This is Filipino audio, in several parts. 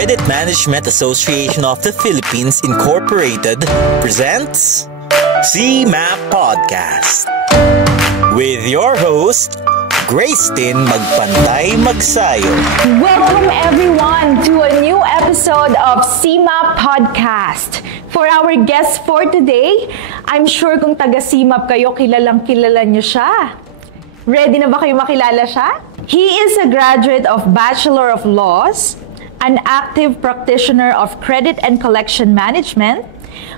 Credit Management Association of the Philippines Incorporated presents CMAP Podcast with your host, Gracetin Magpantay Magsayo. Welcome everyone to a new episode of CMAP Podcast. For our guest for today, I'm sure kung taga-CMAP kayo, kilalang kilala niyo siya. Ready na ba kayo makilala siya? He is a graduate of Bachelor of Laws, an active practitioner of credit and collection management,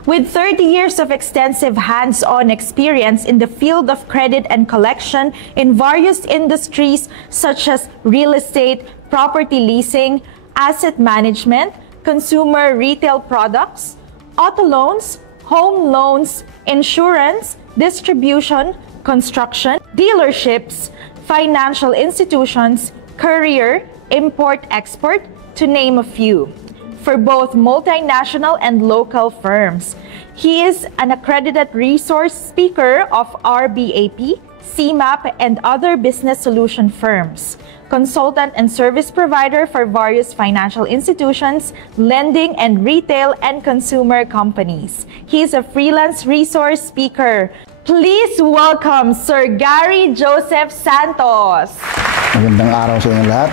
with 30 years of extensive hands-on experience in the field of credit and collection in various industries such as real estate, property leasing, asset management, consumer retail products, auto loans, home loans, insurance, distribution, construction, dealerships, financial institutions, courier, import-export, to name a few, for both multinational and local firms. He is an accredited resource speaker of RBAP, CMAP, and other business solution firms, consultant and service provider for various financial institutions, lending and retail and consumer companies. He is a freelance resource speaker. Please welcome Sir Gary Joseph Santos. Magandang araw sa inyo lahat.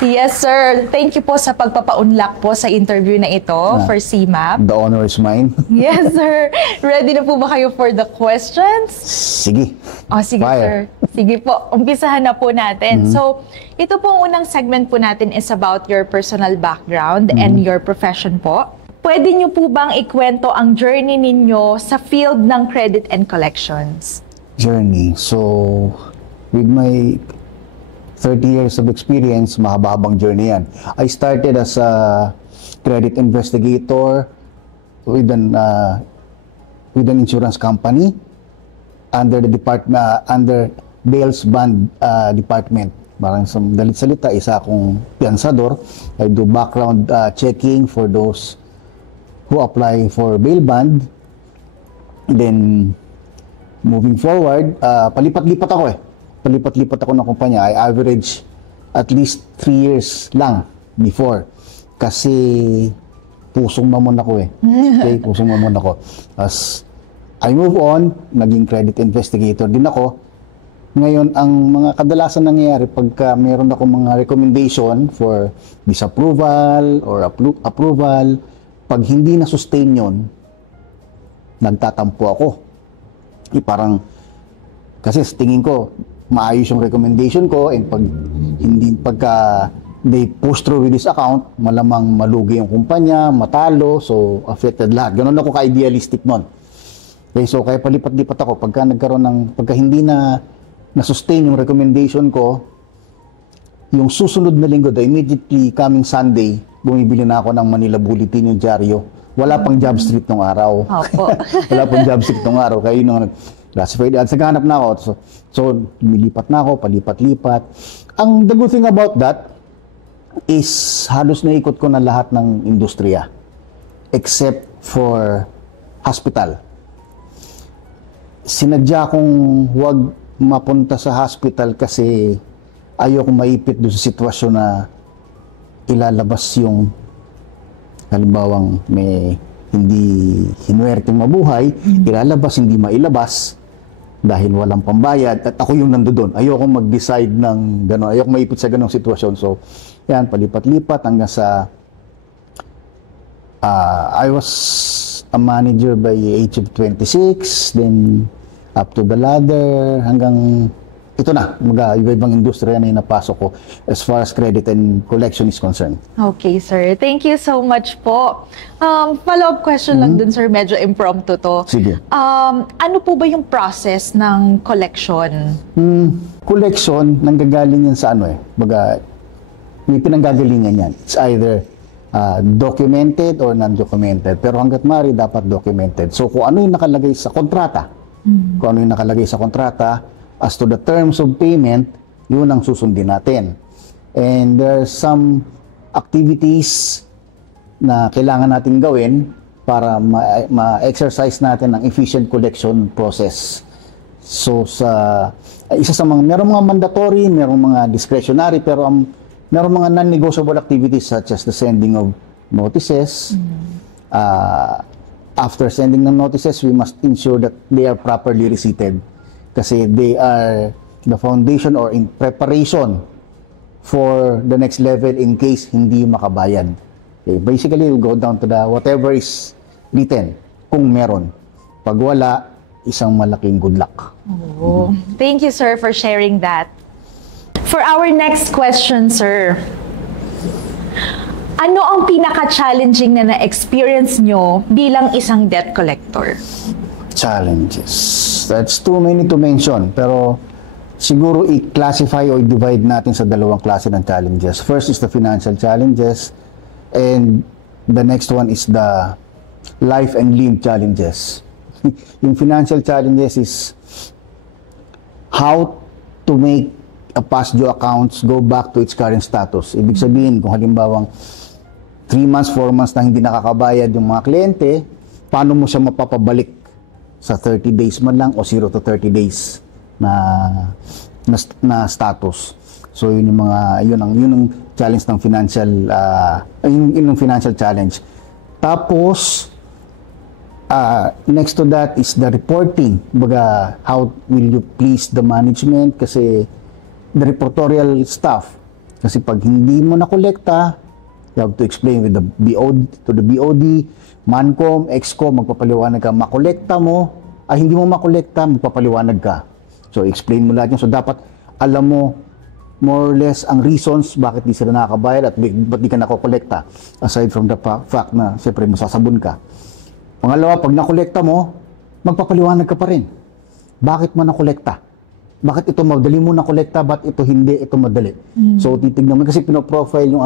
Yes, sir. Thank you po sa pagpapaunlak po sa interview na ito for CMAP. The honor is mine. Yes, sir. Ready na po ba kayo for the questions? Sige. Sige, sir. Sige po. Umpisahan na po natin. So, ito po ang unang segment po natin is about your personal background and your profession po. Pwede niyo po bang ikwento ang journey ninyo sa field ng credit and collections? Journey. So, with my 30 years of experience, mahaba-habang journey yan. I started as a credit investigator with an insurance company under the department, under Bails Bond Department. Parang sa dalit salita, isa akong piansador. I do background checking for those who apply for bail bond. Then, moving forward, palipat-lipat ako Palipat-lipat ako ng kumpanya. I average at least 3 years lang before. Kasi pusong mamon ako Okay, pusong mamon ako. As I move on, naging credit investigator din ako. Ngayon, ang mga kadalasan nangyayari pagka meron ako mga recommendation for disapproval or approval, pag hindi na-sustain yun, nagtatampo ako. Parang, kasi tingin ko, maayos yung recommendation ko, and pagka they push through with this account, malamang malugi yung kumpanya, matalo, so affected lahat. Ganun ako ka-idealistic nun. Okay, so kaya palipat-lipat ako. Pagka hindi na-sustain yung recommendation ko, yung susunod na linggo, the immediately coming Sunday, bumibili na ako ng Manila Bulletin, yung dyaryo. Wala pang job street nung araw. Wala pang job street nung araw. Kaya yun ang classified ads. Naghanap na ako. So, lumilipat na ako, palipat-lipat. The good thing about that is halos naikot ko na lahat ng industriya except for hospital. Sinadya kong huwag mapunta sa hospital kasi ayoko maipit doon sa sitwasyon na ilalabas yung halimbawang may hindi hinuwerteng mabuhay, ilalabas, hindi mailabas dahil walang pambayad, at ako yung nandoon. Ayoko mag-decide ng gano'n, ayoko maipit sa gano'ng sitwasyon. So, yan, palipat-lipat hanggang sa I was a manager by age of 26, then up to the ladder, hanggang ito na, iba-ibang industriya na yung napasok ko as far as credit and collection is concerned. Okay, sir. Thank you so much po. Follow-up question lang dun, sir. Medyo impromptu to. Sige. Ano po ba yung process ng collection? Collection, nanggagaling yan sa may pinanggagalingan yan. It's either documented or non-documented. Pero hanggat maaari, dapat documented. So, kung ano yung nakalagay sa kontrata, as to the terms of payment, yun ang susundin natin. And there are some activities na kailangan natin gawin para ma-exercise natin ang efficient collection process. So, isa sa mga, merong mga mandatory, merong mga discretionary, pero ang Meron mga non-negotiable activities such as the sending of notices. After sending ng notices, we must ensure that they are properly receipted kasi they are the foundation or in preparation for the next level in case hindi makabayad. Okay, basically, we'll go down to the whatever is written, kung meron. Pag wala, isang malaking good luck. Oh, thank you, sir, for sharing that. For our next question, sir, ano ang pinaka-challenging na na-experience nyo bilang isang debt collector? Challenges. That's too many to mention. Pero siguro i-classify o i-divide natin sa dalawang klase ng challenges. First is the financial challenges and the next one is the life and limb challenges. Yung financial challenges is how to make a past due accounts go back to its current status. Ibig sabihin, kung halimbawang 3 months, 4 months na hindi nakakabayad yung mga kliyente, paano mo siya mapapabalik sa 30 days man lang o 0 to 30 days na status. So yun yung mga yun ang challenge ng financial yun yung financial challenge. Tapos next to that is the reporting. Baga, how will you please the management kasi the reportorial staff. Kasi pag hindi mo na kolekta, you have to explain with the BOD, to the BOD, Mancom, Excom, magpapaliwanag ka, makolekta mo, hindi mo makolekta, magpapaliwanag ka. So, explain mo lahat yun. So, dapat alam mo more or less ang reasons bakit di sila nakakabayad at ba't di ka nakokolekta. Aside from the fact na, siyempre, masasabon ka. Pangalawa, pag nakolekta mo, magpapaliwanag ka pa rin. Bakit mo nakolekta? Bakit ito madali mo nakolekta, ba't ito hindi, ito madali? So, titignan mo, kasi pinoprofile yung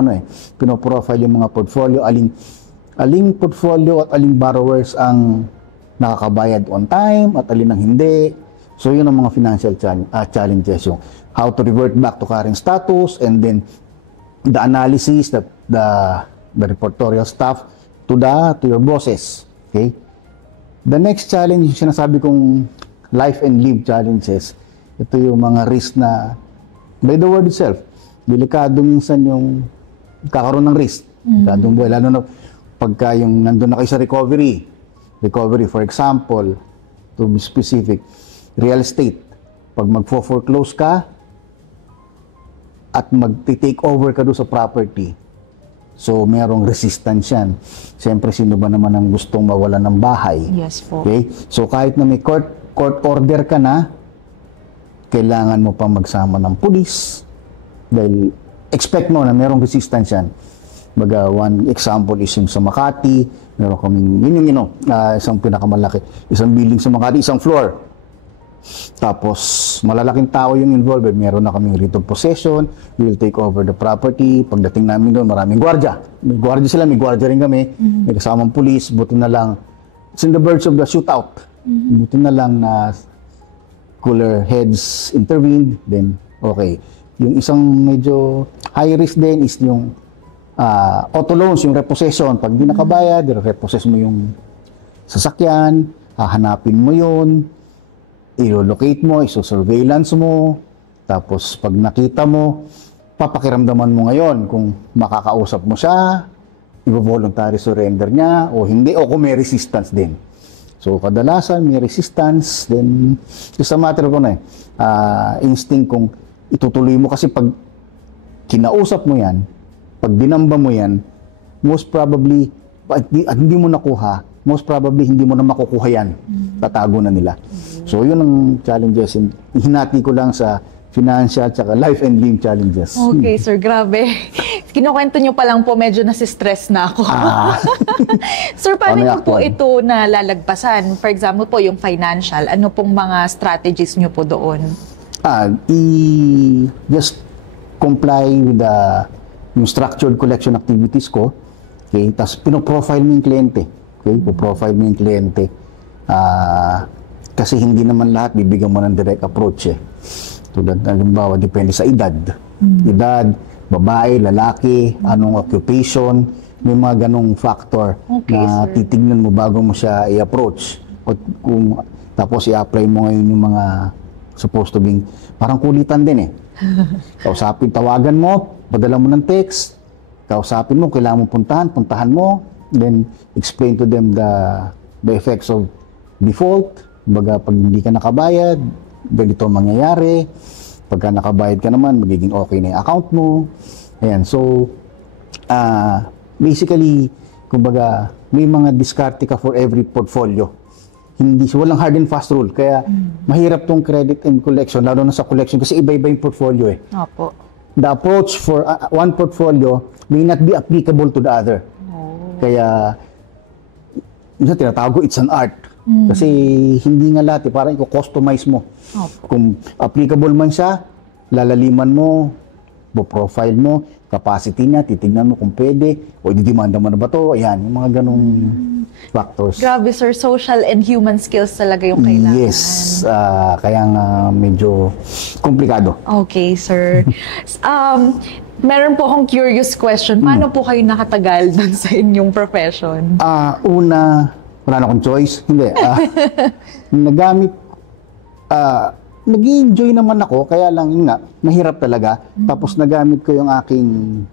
pinoprofile yung mga portfolio, aling portfolio at aling borrowers ang nakakabayad on time at alin ang hindi. So, yun ang mga financial challenges, yung how to revert back to current status, and then the analysis, the reportorial staff to your bosses. Okay? The next challenge, yung sinasabi kong life and live challenges, ito yung mga risk na, by the word itself, delikado minsan yung kakaroon ng risk. Delikadong buhay, lalo na pagka yung nandun na kayo sa recovery, for example, to be specific, real estate. Pag magfo-foreclose ka at mag-take over ka doon sa property, so merong resistance yan. Siyempre, sino ba naman ang gustong mawalan ng bahay? Yes po. Okay? So kahit na may court order ka na, kailangan mo pa magsama ng pulis dahil expect mo na merong resistance yan. Baga, one example is yung sa Makati, meron kaming, isang pinakamalaki, isang building sa Makati, isang floor. Tapos, malalaking tao yung involved, meron na kaming writ of possession, we will take over the property. Pagdating namin doon, maraming gwardiya. May gwardiya sila, may gwardiya rin kami, may kasamang pulis, buti na lang, it's in the verge of the shootout. Buti na lang na cooler heads intervened, then okay. Yung isang medyo high risk din is yung auto loans, yung repossession. Pag di nakabayad, repossess mo yung sasakyan, hahanapin mo yun, i-locate mo, iso-surveillance mo, tapos pag nakita mo, papakiramdaman mo ngayon kung makakausap mo siya, i-voluntary surrender niya, o hindi, o kung may resistance din. So, kadalasan may resistance, then just a matter of instinct kung itutuloy mo kasi pag kinausap mo yan, pag dinamba mo yan, most probably, at hindi mo nakuha, most probably hindi mo na makukuha yan. Tatago na nila. So, yun ang challenges. Hinati ko lang sa financial at life and limb challenges. Okay, sir, grabe. Kinukwento nyo pa lang po, medyo nasi-stress na ako. Sir, paano nyo po ito nalalagpasan? For example po, yung financial, ano pong mga strategies nyo po doon? Just comply with yung structured collection activities ko. Okay? Tapos, pinoprofile mo yung kliyente. Okay? Pinoprofile mo yung kliyente. Kasi hindi naman lahat bibigyan mo ng direct approach eh. Tulad, halimbawa, depende sa edad. Edad, babae, lalaki, anong occupation, may mga ganong factor na titignan mo bago mo siya i-approach. Tapos i-apply mo ngayon yung mga supposed to be, parang kulitan din eh. Kausapin, tawagan mo, padala mo ng text, kausapin mo, kailangan mo puntahan mo, then explain to them the effects of default. Baga, pag hindi ka nakabayad, ganito ang mangyayari. Pagka nakabayad ka naman, magiging okay na yung account mo. Ayan, so, basically, kumbaga, may mga diskarte ka for every portfolio. Walang hard and fast rule. Kaya, mahirap tong credit and collection, lalo na sa collection, kasi iba-iba yung portfolio eh. Opo. The approach for one portfolio may not be applicable to the other. Kaya, tinatawag ko, it's an art. Kasi hindi nga lahat, parang i-customize mo. Kung applicable man siya, lalaliman mo, profile mo, capacity niya, titignan mo kung pwede, o didemanda mo na ba ito, ayan, yung mga ganong factors. Grabe sir, social and human skills talaga yung kailangan. Yes, kaya nga medyo komplikado. Okay, sir. Meron po akong curious question. Paano po kayo nakatagal dun sa inyong profession? Una, wala na akong choice. Hindi. Nag-enjoy naman ako, kaya lang yun nga, mahirap talaga. Tapos nagamit ko yung aking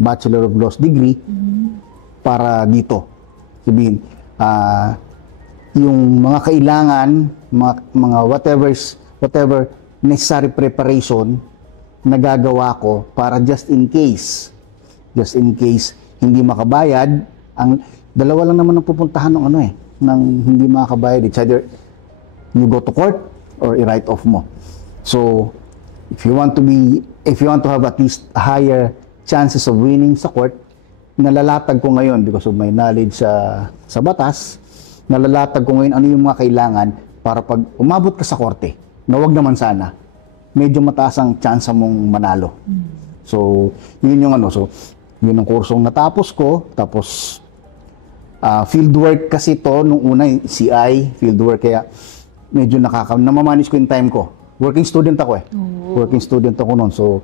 Bachelor of Laws degree para dito. Sabihin, yung mga kailangan, mga whatever necessary preparation nagagawa ko para just in case hindi makabayad, ang dalawa lang naman ang pupuntahan ng hindi makabayad. It's either you go to court or i-write off mo. So, if you want to have at least higher chances of winning sa court, nalalatag ko ngayon because of my knowledge sa batas, nalalatag ko ngayon ano yung mga kailangan para pag umabot ka sa korte, na wag naman sana, medyo mataas ang chance mong manalo. So, yun yung yun ang kursong natapos ko, tapos fieldwork kasi to nung una, CI, fieldwork, kaya medyo namamanage ko yung time ko. Working student ako eh. Working student ako noon. So,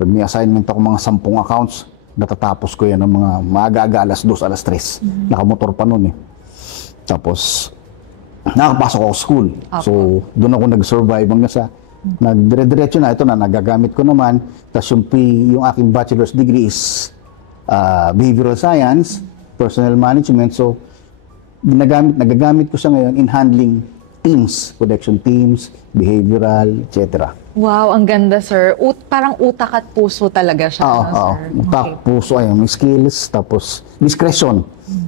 pag may assignment ako mga 10 accounts, natatapos ko yan ng mga maaga-aga, alas 2, alas 3. Nakamotor pa noon eh. Tapos, nakapasok ako school. So, doon ako nag-survive hanggang sa nagdire-diretso na. Ito na, nagagamit ko naman. Tapos yung aking bachelor's degree is behavioral science, personal management. So, nagagamit ko siya ngayon in handling teams, collection teams, behavioral, etc. Wow, ang ganda sir. Parang utak at puso talaga siya. Sir. Utak, puso, may skills, tapos discretion.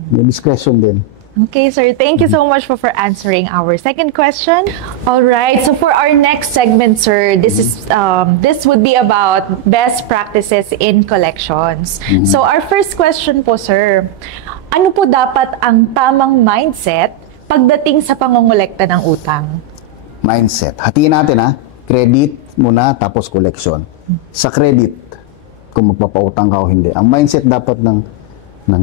May discretion din. Okay, sir. Thank you so much for answering our second question. All right. So for our next segment, sir, this would be about best practices in collections. So our first question po, sir, ano po dapat ang tamang mindset pagdating sa pangongolekta ng utang? Mindset. Hatiin natin credit muna tapos collection. Sa credit, kung magpapautang ka o hindi. Ang mindset dapat ng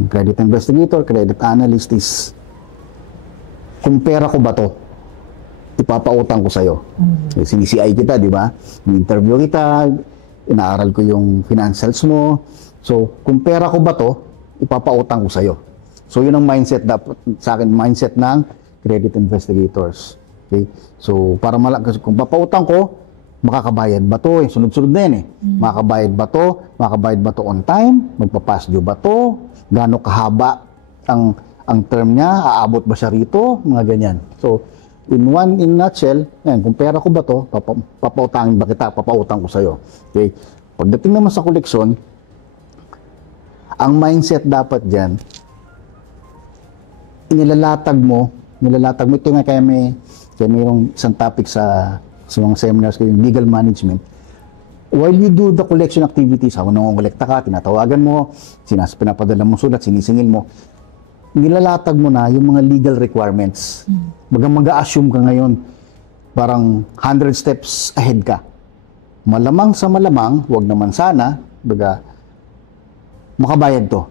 credit investigator, credit analyst is, kung pera ko ba to, ipapautang ko sa'yo. CCI kita, di ba? Interview kita, inaaral ko yung financials mo. So, kung pera ko ba to, ipapautang ko sa'yo. So, yun ang mindset dapat sa akin, mindset ng credit investigators. Okay? So, para kung papautang ko, makakabayad ba to? Yung sunod-sunod na yan eh. Makakabayad ba to? Makakabayad ba to on time? Magpapass due ba to? Gaano kahaba ang term niya? Aabot ba siya rito? Mga ganyan. So, in nutshell, yan, kung pera ko ba to, papautangin ba kita? Papautang ko sa'yo. Okay? Pagdating naman sa koleksyon, ang mindset dapat dyan, inilalatag mo, ito nga kaya mayroong isang topic sa mga seminars ko, yung legal management. While you do the collection activities, ako nangongolekta ka, tinatawagan mo, pinapadala mo sulat, sinisingil mo, nilalatag mo na yung mga legal requirements. Mag-assume ka ngayon, parang 100 steps ahead ka. Malamang sa malamang, wag naman sana, makabayad to.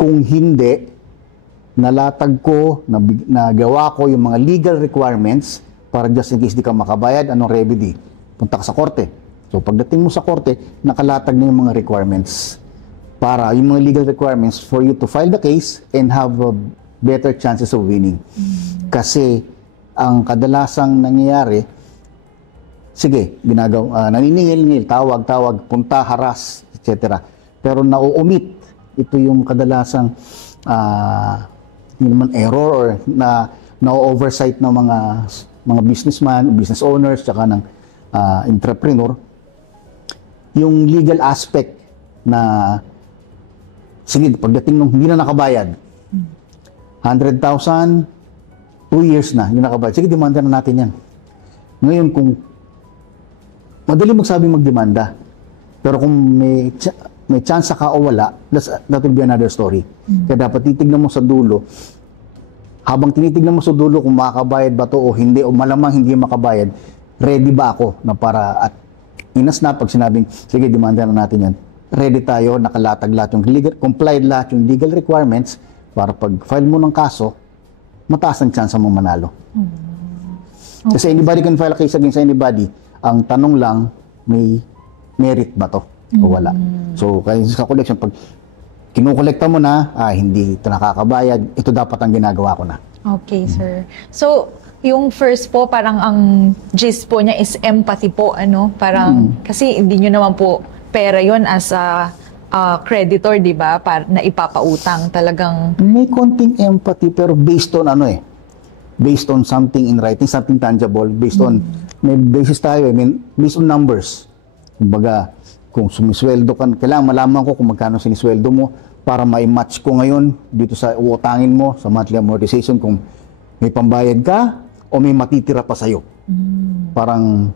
Kung hindi, nalatag ko, nagawa ko yung mga legal requirements para just in case di ka makabayad, anong remedy? Punta ka sa korte. So pagdating mo sa korte, nakalatag na yung mga requirements para yung mga legal requirements for you to file the case and have better chances of winning. Kasi ang kadalasang nangyayari, sige, naniningil-ngil, tawag, punta, haras, etc. etc. Pero na-omit, ito yung kadalasang hindi naman error or na-oversight ng mga businessman, business owners, tsaka ng entrepreneur, yung legal aspect na sige, pagdating nung hindi na nakabayad, 100,000, 2 years na, hindi nakabayad. Sige, demanda na natin yan. Ngayon, kung madali magsabing magdemanda, pero kung may chance ka o wala, that will be another story. Kaya dapat titignan mo sa dulo, habang tinitignan mo sa dulo kung makakabayad ba to o hindi, o malamang hindi makabayad, ready ba ako na para at inas na pag sinabing, sige, demanda na natin yan. Ready tayo, nakalatag lahat yung legal, complied lahat yung legal requirements para pag file mo ng kaso, mataas ang chance mo manalo. Okay. Kasi anybody can file a case against anybody. Ang tanong lang, may merit ba to o wala? So, kaya sa collection, pag kinukolekta mo na, hindi ito nakakabayad, ito dapat ang ginagawa ko na. Okay, sir. So, yung first po, parang ang gist po niya is empathy po, ano? Parang, kasi hindi nyo naman po pera yon as a creditor, di ba? Na ipapautang talagang... May konting empathy, pero based on based on something in writing, something tangible, based on, may basis tayo, based on numbers. Kumbaga, kung sumisweldo ka, kailangan malaman ko kung magkano sinisweldo mo para ma-match ko ngayon dito sa uutangin mo, sa monthly amortization, kung may pambayad ka o may matitira pa sa'yo. Parang,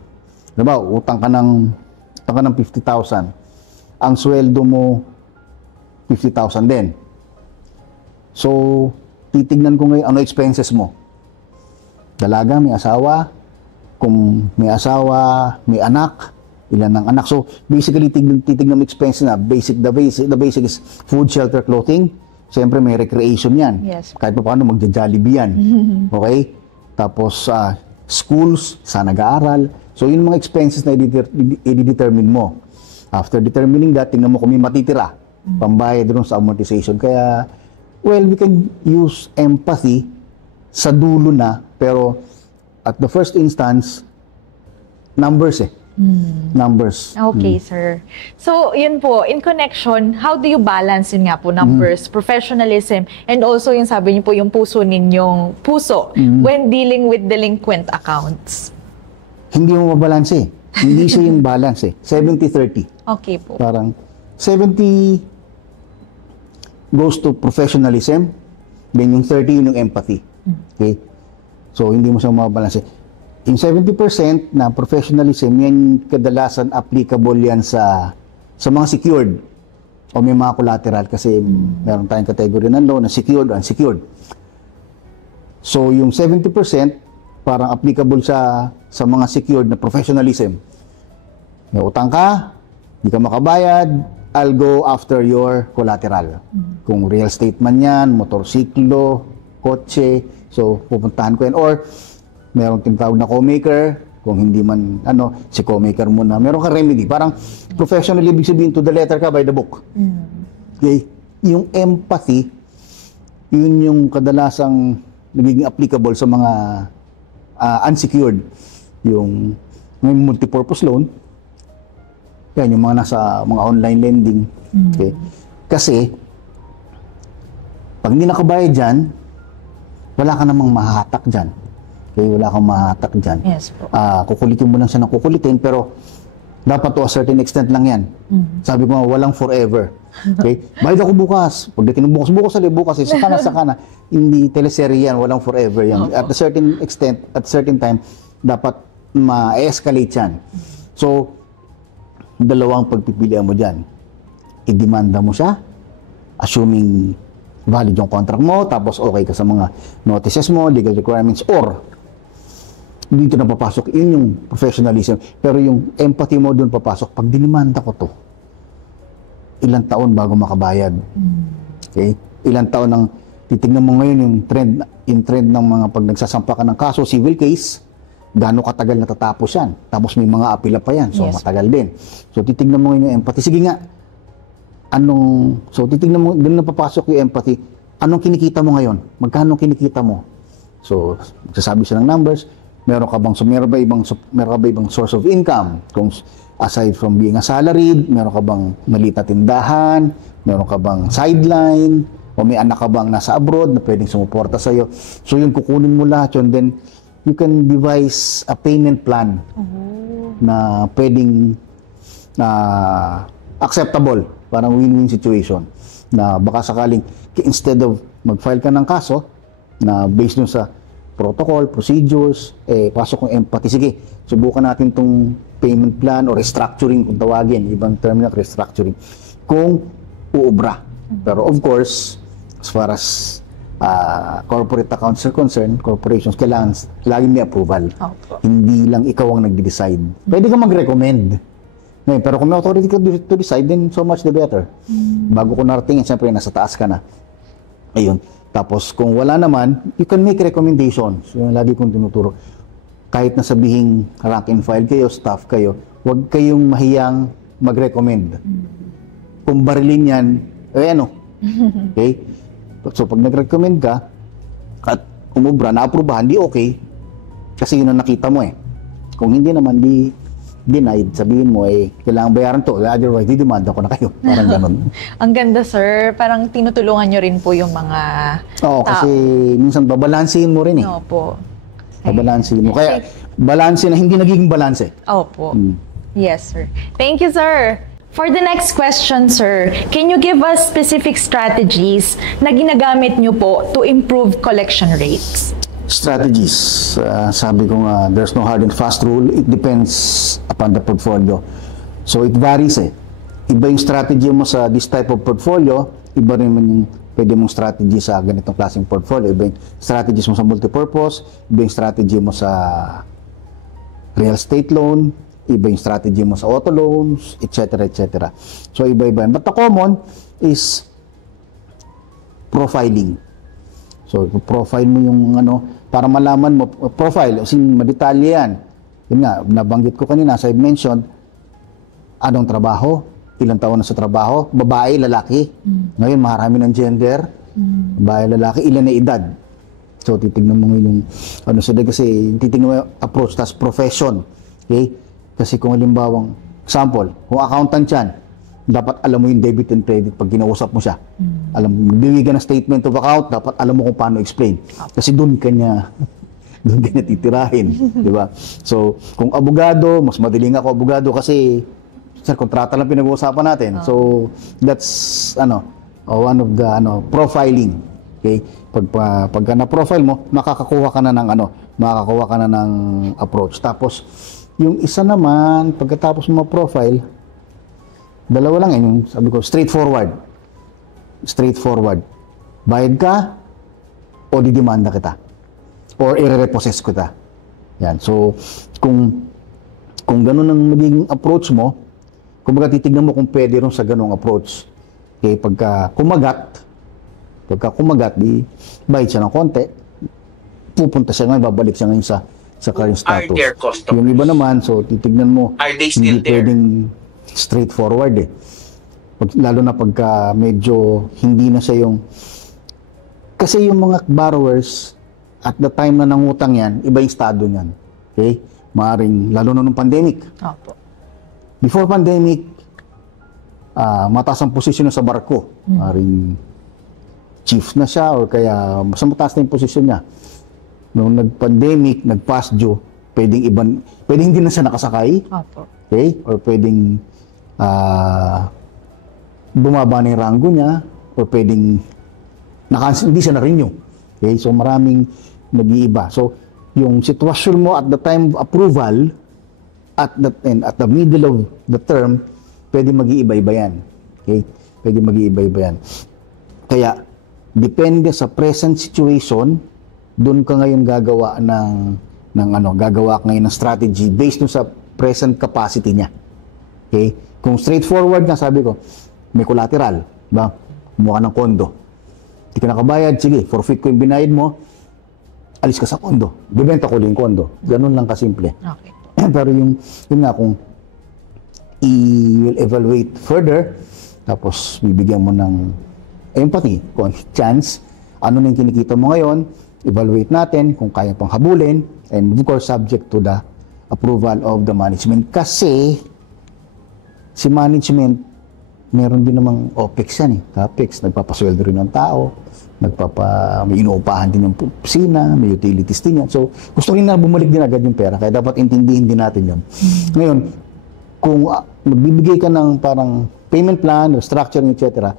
diba, utang ka ng 50,000. Ang sweldo mo, 50,000 din. So, titignan ko ngayon, ano expenses mo? Dalaga, may asawa. Kung may asawa, may anak, ilan ng anak. So, basically, titignan mo expenses na. The basic is food, shelter, clothing. Siyempre, may recreation yan. Yes. Kahit pa paano, magja-jollibee yan. Okay? Tapos, schools, saan nag-aaral. So, yun mga expenses na i-determine mo. After determining that, tingnan mo kung may matitira. Pambayad doon sa amortization. Kaya, well, we can use empathy sa dulo na, pero at the first instance, numbers Numbers. Okay, sir. So, yun po, in connection, how do you balance yun nga po, numbers, professionalism, and also yung sabi niyo po, yung puso when dealing with delinquent accounts? Hindi mo mabalanse. Hindi siya yung balance 70-30. Okay po. Parang 70 goes to professionalism, then yung 30 yung empathy. Okay? So, hindi mo siya mabalanse. Yung 70% na professionalism, yan kadalasan applicable yan sa mga secured o may mga collateral kasi meron tayong category ng loan na secured o unsecured. So, yung 70% parang applicable sa mga secured na professionalism. May utang ka, di ka makabayad, I'll go after your collateral. Kung real estate man yan, motorsiklo, kotse, so pupuntahan ko yan. Or, meron tinatawag na co-maker, kung hindi man, si co-maker muna. Meron ka remedy. Parang professional, ibig sabihin, to the letter ka, by the book. Okay? Yung empathy, yun yung kadalasang nagiging applicable sa mga unsecured. Yung may multipurpose loan, yan, yung mga nasa mga online lending. Okay? Kasi, pag hindi nakabayad dyan, wala ka namang mahahatak dyan. Okay, wala kang mahatak dyan. Yes po. Kukulitin mo lang siya ng kukulitin, pero dapat to a certain extent lang yan. Sabi ko nga, walang forever. Okay? Bayad ako bukas. Pagdating ng bukas saka na. Hindi teleserye yan, walang forever yan. At a certain extent, at certain time, dapat ma-escalate yan. So, dalawang pagpipilian mo dyan. I-demanda mo siya, assuming valid yung contract mo, tapos okay ka sa mga notices mo, legal requirements, or dito na papasok, yun yung professionalism. Pero yung empathy mo doon papasok, pag dinimanda ko to, ilang taon bago makabayad. Okay? Ilang taon nang titignan mo ngayon yung trend ng mga pag nagsasampa ka ng kaso, civil case, gaano katagal natatapos yan. Tapos may mga apila pa yan, so matagal din. So titignan mo ngayon yung empathy. Sige nga, so titignan mo, doon na papasok yung empathy. Anong kinikita mo ngayon? Magkano kinikita mo? So, magsasabi siya ng numbers. meron ba ibang source of income? Kung aside from being a salaried, meron ka bang maliit na tindahan, meron ka bang sideline, o may anak ka bang nasa abroad na pwedeng sumuporta sa iyo. So yun, kukunin mo lahat yun, then you can devise a payment plan na pwedeng acceptable, parang win-win situation, na baka sakaling instead of mag-file ka ng kaso na based dun sa protocol, procedures, pasok ng empathy, sige, subukan natin tong payment plan or restructuring kung tawagin, ibang term na restructuring, kung uubra. Pero of course, as far as corporate accounts are concerned, corporations, kailangan lagi may approval. Hindi lang ikaw ang nag-decide. Pwede ka mag-recommend. Ngayon, pero kung may authority ka to decide, then so much the better. Bago ko narating, siyempre nasa taas ka na. Ayun. Tapos kung wala naman, you can make recommendations. Yung lagi kong tinuturo. Kahit na sabihing rank and file kayo, staff kayo, huwag kayong mahiyang mag-recommend. Kung barilin yan, okay? So pag nag-recommend ka, at umubra, na-aprobahan, di okay. Kasi yun ang nakita mo eh. Kung hindi naman, di denied, sabihin mo kailangan bayaran to, otherwise di-demand ako na kayo, parang ganun. Ang ganda, sir, parang tinutulungan nyo rin po yung mga tao. Kasi minsan babalansin mo rin eh. Opo. Babalansin mo, kaya balanse na hindi nagiging balanse. Opo. Yes, sir. Thank you, sir. For the next question, sir, can you give us specific strategies na ginagamit nyo po to improve collection rates? Strategies. Sabi ko nga, there's no hard and fast rule. It depends upon the portfolio. So it varies eh. Iba yung strategy mo sa this type of portfolio, iba rin yung pwede mong strategy sa ganitong klaseng portfolio. Iba yung strategies mo sa multipurpose, iba yung strategy mo sa real estate loan, iba yung strategy mo sa auto loans, etc. etc. So iba-iba. But the common is profiling. So, profile mo yung para malaman mo, profile, kasi madetalye yan. Yun nga, nabanggit ko kanina, as I mentioned, anong trabaho, ilang taon na sa trabaho, babae, lalaki. Ngayon, marami ng gender, babae, lalaki, ilan na edad. So, titignan mo yung, kasi titignan mo yung approach, tas profession. Okay? Kasi kung halimbawang, example, kung accountant yan, dapat alam mo yung debit and credit pag kinausap mo siya. Alam mo, magbibigay ka ng statement of account, dapat alam mo kung paano explain. Kasi doon ka niya titirahin, di ba? So, kung abogado, mas madaling ako abogado kasi sir, kontrata lang pinag-uusapan natin. So, that's one of the profiling. Okay? Pagka na-profile mo, makakakuha ka na ng approach. Tapos, yung isa naman, pagkatapos mo ma-profile, dalawa lang yung sabi ko, straightforward. Bayad ka o didemanda kita or i-repossess kita. Yan. So, kung ganun ang magiging approach mo, kumbaga titignan mo kung pwede rin sa ganung approach. Okay, pagka kumagat, di bayad siya ng konti, pupunta siya ngayon, babalik siya ngayon sa current status. Yung iba naman, so titignan mo, hindi pwedeng straightforward eh. Lalo na pagka medyo hindi na siya yung... Kasi yung mga borrowers, at the time na nangutang yan, iba yung estado niyan. Okay? Maaring, lalo na nung pandemic. Opo. Before pandemic, mataas ang posisyon na sa barko. Maaring chief na siya or kaya mas mataas na yung posisyon niya. Nung nag-pandemic, nag-past due, pwedeng hindi na siya nakasakay. Opo. Okay? Or pwedeng bumaba na yung rango niya or pwedeng hindi siya na-renew. Okay? So maraming nag-iiba. So yung sitwasyon mo at the time of approval at the middle of the term, pwede mag-iiba-iba yan. Okay? Pwede mag-iiba-iba yan. Kaya depende sa present situation, doon ka ngayon gagawa gagawa ka ngayon ng strategy based on sa present capacity niya. Okay? Kung straightforward na, sabi ko, may collateral, ba? Kumuha ka ng kondo. Hindi ka nakabayad, sige, forfeit ko yung binayad mo, alis ka sa kondo. Bibenta ko yung kondo. Ganun lang kasimple. Okay. Pero yun nga, kung i-will evaluate further, tapos bibigyan mo ng empathy, chance, ano na yung kinikita mo ngayon, evaluate natin kung kaya pang habulin, and of course subject to the approval of the management. Kasi si management, meron din namang OPEX yan eh. CAPEX, nagpapasweldo rin ng tao, may inuupahan din yung opisina, may utilities din yan. So, gusto rin na bumalik din agad yung pera, kaya dapat intindihin din natin yun. Ngayon, kung magbibigay ka ng parang payment plan, restructuring, etc.,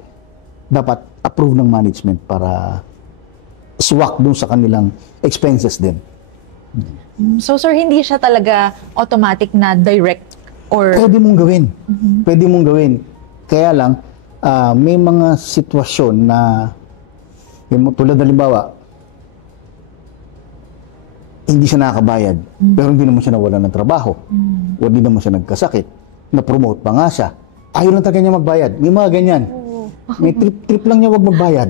dapat approve ng management para swak dun sa kanilang expenses din. So, sir, hindi siya talaga automatic na direct or... Pwede mong gawin. Pwede mong gawin. Kaya lang, may mga sitwasyon na, tulad halimbawa, hindi siya nakakabayad, pero hindi naman siya nawalan ng trabaho, o hindi naman siya nagkasakit, na-promote pa nga siya, ayaw lang talaga niya magbayad. May mga ganyan. May trip lang niya wag magbayad.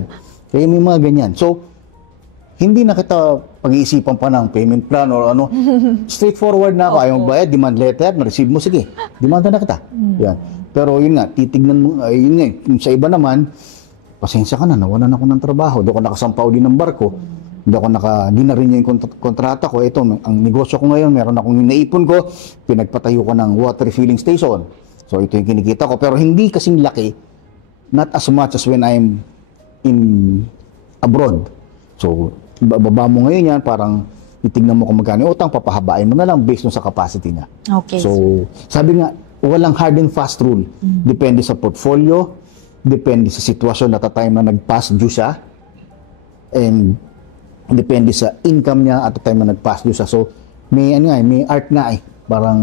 Kaya may mga ganyan. So, hindi na kita pag-iisipan pa ng payment plan or ano. Straightforward na ako. Ayaw magbayad, demand letter, na-receive mo, sige. Demanda na kita. Yan. Pero yun nga, titignan mo, yun nga, sa iba naman, pasensya ka na, nawalan ako ng trabaho. Doon ako nakasampaw din ng barko. Hindi na rin yung kontrata ko. Ito, ang negosyo ko ngayon, meron akong naipon ko, pinagpatayo ko ng water refilling station. So, ito yung kinikita ko. Pero hindi kasing laki, not as much as when I'm in abroad. So, baba mo ngayon yan, parang titignan mo kung magkano yung utang, papahabain mo na lang based sa capacity niya. Okay. So, sabi nga, walang hard and fast rule. Depende sa portfolio, depende sa sitwasyon at the time na nag-pass due siya, and depende sa income niya at the time na nag-pass due siya. So, may art nga parang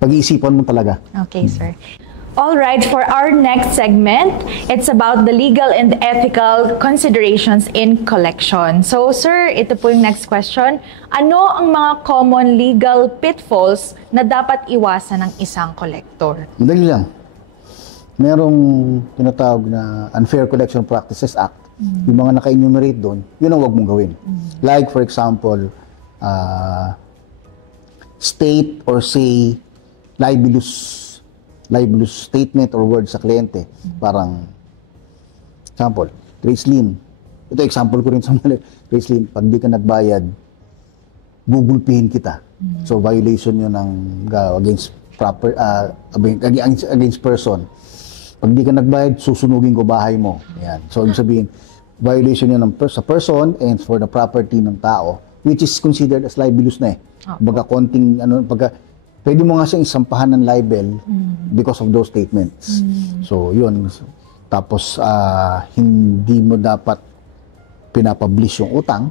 pag-iisipan mo talaga. Okay, sir. All right, for our next segment, it's about the legal and ethical considerations in collection. So, sir, ito po yung next question. Ano ang mga common legal pitfalls na dapat iwasan ng isang collector? Madali lang. Merong tinatawag na Unfair Collection Practices Act. Yung mga naka-enumerate doon, yun ang huwag mong gawin. Like, for example, state or say libelous statement or word sa kliyente. Parang, example, Trace Lien. Ito, example ko rin sa mga Trace Lien. Pag di ka nagbayad, gugulpihin kita. So, violation yun ng against person. Pag di ka nagbayad, susunugin ko bahay mo. Yan. So, ibig sabihin, violation yun sa person and for the property ng tao, which is considered as libelous na eh. Baga konting, pwede mo nga siyang isampahan ng libel because of those statements. So, yun. Tapos, hindi mo dapat pinapublish yung utang.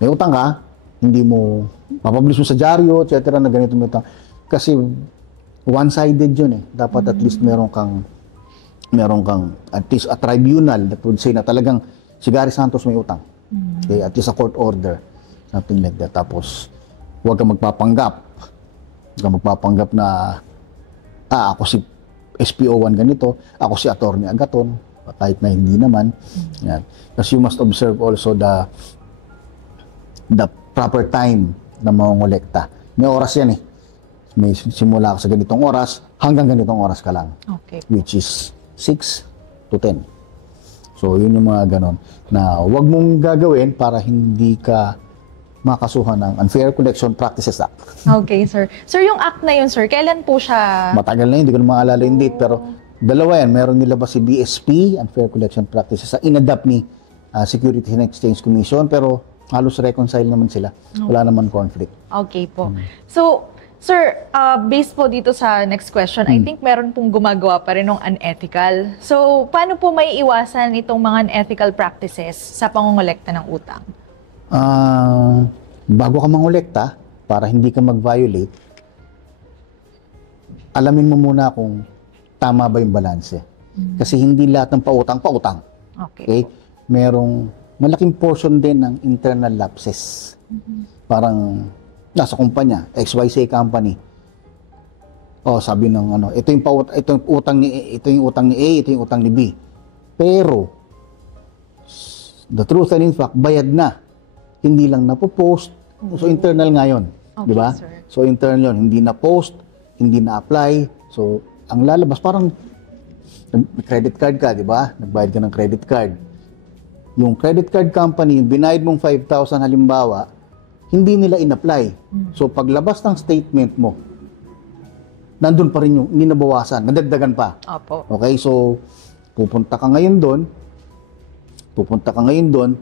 May utang ka, hindi mo papublish mo sa dyaryo, etc. na ganito mo utang. Kasi, one-sided yun eh. Dapat at least meron kang at least a tribunal that would say na talagang si Gary Santos may utang. Okay? At least a court order. Something like that. Tapos, huwag kang magpapanggap. Huwag kang magpapanggap na ako si SPO1 ganito, ako si Attorney Agaton, kahit na hindi naman. Yan. Kasi you must observe also the proper time na mangongolekta. May oras yan eh. May simula ka sa ganitong oras, hanggang ganitong oras ka lang. Okay. Which is 6 to 10. So, yun yung mga ganon. Na huwag mong gagawin para hindi ka makasuhan ng Unfair Collection Practices Act. Okay, sir. Sir, yung act na yun, sir, kailan po siya? Matagal na yun, hindi ko na maalala yung date, pero dalawa yan. Meron nilabas si BSP, Unfair Collection Practices, in-adapt ni Securities and Exchange Commission, pero halos reconcile naman sila. Wala naman conflict. Okay po. So, sir, based po dito sa next question, I think meron pong gumagawa pa rin ng unethical. So, paano po may iwasan itong mga unethical practices sa pangongolekta ng utang? Bago ka mangolekta, para hindi ka mag-violate, alamin mo muna kung tama ba yung balanse. Kasi hindi lahat ng pautang. Okay. Merong malaking portion din ng internal lapses. Parang nasa kumpanya, XYZ company. Sabi ng ito yung utang ni A, ito yung utang ni B. Pero the truth and in fact, bayad na. Hindi lang napopost. So, internal nga yun. Okay, di ba? sir. So, internal yun. Hindi na-post, hindi na-apply. So, ang lalabas, parang credit card ka, di ba? Nagbayad ka ng credit card. yung credit card company, binayad mong 5,000 halimbawa, hindi nila in-apply. So paglabas ng statement mo, nandun pa rin yung, hindi nabawasan, nadagdagan pa. Opo. Okay, so pupunta ka ngayon doon,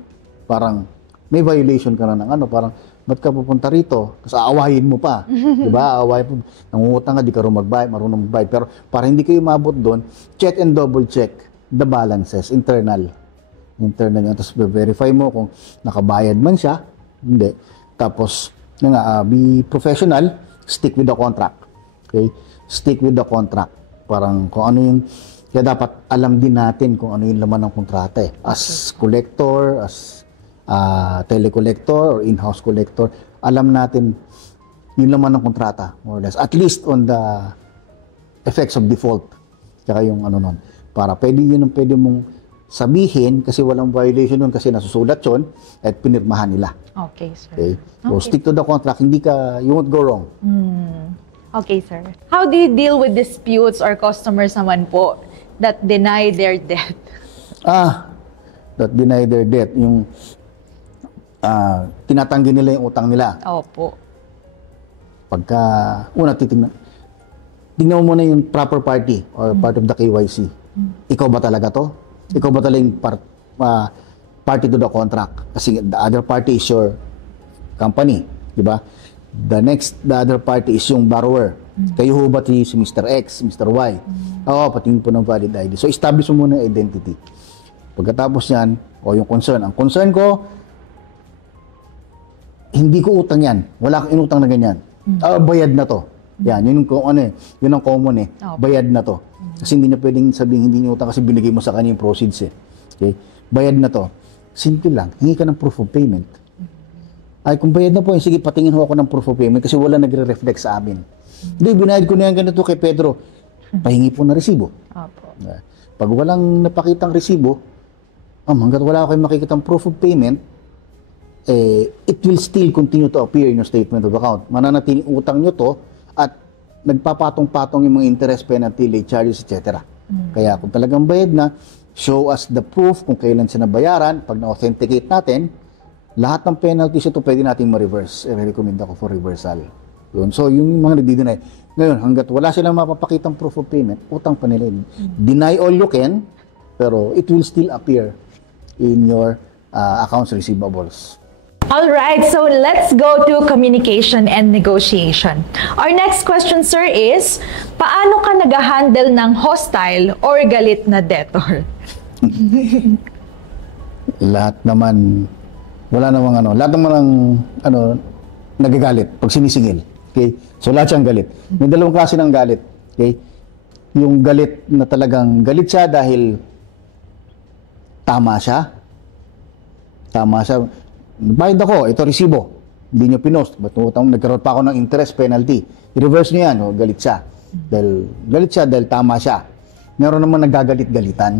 parang may violation ka na ng ano, parang ba't ka pupunta rito? Kasi aawahin mo pa. Di ba? Aawahin mo. Nangungutang ka, di ka marunong magbayad. Pero para hindi kayo mabot doon, check and double check the balances, internal yun. Tapos verify mo kung nakabayad man siya, hindi. Tapos, be professional, stick with the contract. Okay? Stick with the contract. Parang kung ano yung, kaya dapat alam din natin kung ano yung laman ng kontrata eh. As collector, as telecollector or in-house collector, alam natin yung laman ng kontrata, more or less. At least on the effects of default. Tsaka yung ano nun. Para pwede mong sabihin kasi walang violation nun kasi nasusulat yun at pinirmahan nila. Okay, sir. Okay? So, stick to the contract. You won't go wrong. Okay, sir. How do you deal with disputes or customers naman po that deny their debt? That deny their debt. Yung tinatanggi nila yung utang nila. Opo. Pagka, tingnan mo muna yung proper party or part of the KYC. Ikaw ba talaga to? Ikaw ba talaga yung party to the contract? Kasi the other party is your company, di ba? The other party is yung borrower. Kayo ho ba si Mr. X, Mr. Y? Oo, patingin po ng valid ID. So, establish mo muna yung identity. Pagkatapos yan, yung concern. Ang concern ko, hindi ko utang yan. Wala kang inutang na ganyan. Bayad na to. Yan, yun ang common eh. Bayad na to. Kasi hindi na pwedeng sabihin hindi niyo utang kasi binigay mo sa kanya yung proceeds eh. Okay? Bayad na to. Simple lang, hingi ka ng proof of payment. Ay, kung bayad na po, sige, patingin ho ako ng proof of payment kasi wala nagre-reflect sa amin. Hindi, binayad ko na yan ganito kay Pedro. Pahingi po na resibo. Opo. Pag walang napakitang resibo, hanggat wala kayong makikitang proof of payment, it will still continue to appear in your statement of account. Mananatiling utang nyo to at nagpapatong-patong yung mga interest, penalty, late charges, etc. Kaya kung talagang bayad na, show us the proof kung kailan siya nabayaran. Pag na-authenticate natin, lahat ng penalties ito pwede nating ma-reverse. I-recommend ako for reversal. Yun. So, yung mga nagdi-deny. Ngayon, hanggat wala silang mapapakitang proof of payment, utang pa nila yun. Deny all you can, pero it will still appear in your accounts receivables. All right, so let's go to communication and negotiation. Our next question, sir, is paano ka nag-handle ng hostile or galit na debtor? Lahat naman, lahat naman nagagalit pag sinisingil. Okay? So lahat siyang galit. May dalawang klase ng galit. Okay? Yung galit na talagang galit siya dahil tama siya. Bayad ako, ito resibo. Hindi nyo pinost. Nagkaroon pa ako ng interest penalty. I-reverse nyo yan, galit siya. Dahil tama siya. Meron naman nagagalit-galitan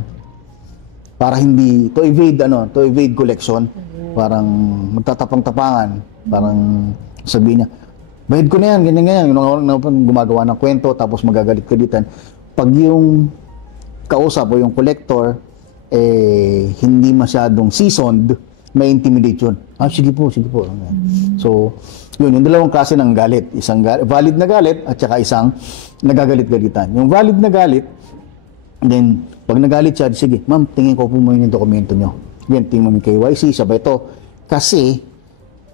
para hindi, to evade collection. Parang magtatapang-tapangan. Parang sabihin niya, bayad ko na yan, ganyan. Yung gumagawa ng kwento, tapos magagalit-galitan. Pag yung kausap o yung collector, hindi masyadong seasoned, may intimidate yun. Sige po. So, yung dalawang klase ng galit. Isang valid na galit at saka isang nagagalit-galitan. Yung valid na galit, then, pag nagalit siya, sige, ma'am, tingin ko po muna yung dokumento nyo. Yan, tingin mo yung KYC, sabay ito. Kasi,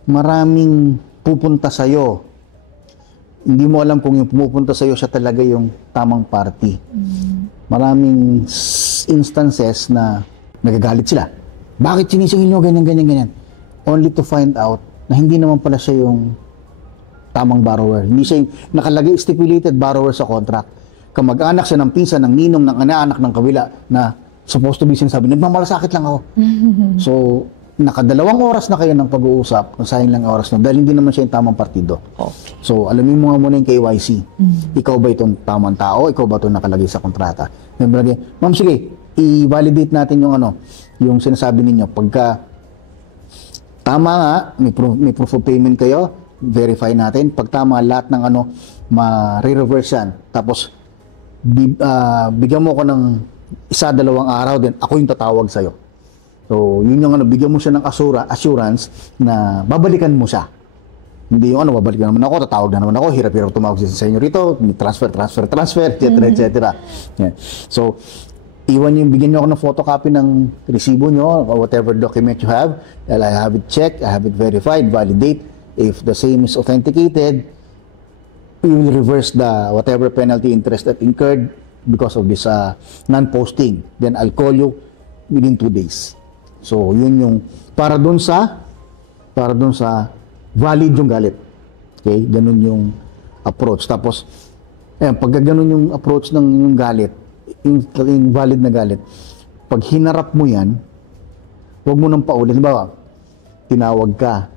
maraming pupunta sa'yo. Hindi mo alam kung yung pumupunta sa'yo siya talaga yung tamang party. Maraming instances na nagagalit sila. Bakit sinisingil nyo ganyan? Only to find out na hindi naman pala siya yung tamang borrower. Hindi siya yung nakalagay stipulated borrower sa contract. Kamag-anak siya ng pinsan, ng ninong, ng anak ng kabila na supposed to be sinasabi, nagmamalasakit lang ako. So, nakadalawang oras na kayo ng pag-uusap, sayang lang oras na, dahil hindi naman siya yung tamang partido. Okay. So, alamin mo nga muna yung KYC. Ikaw ba itong tamang tao? Ikaw ba itong nakalagay sa kontrata? Ma'am, sige, i-validate natin yung sinasabi ninyo. Pagka tama nga, may proof of payment kayo, verify natin. Pag tama, lahat ng ma-reverse yan. Tapos, bigyan mo ko ng 1-2 araw din, ako yung tatawag sa'yo. So, yun yung bigyan mo siya ng assurance na babalikan mo siya. Hindi yung babalikan naman ako, tatawag na naman ako, hirap-hirap tumawag sa inyo rito, transfer, etc. Yeah. So, bigyan nyo ako ng photocopy ng resibo nyo, or whatever document you have, and I have it checked, I have it verified, validate. If the same is authenticated, we will reverse the whatever penalty interest that incurred because of this non-posting. Then I'll call you within 2 days. So, yun yung para dun sa valid yung galit. Okay? Ganun yung approach. Tapos, pag ganun yung approach ng yung galit, yung valid na galit, pag hinarap mo yan, huwag mo nang paulit. Halimbawa, tinawag ka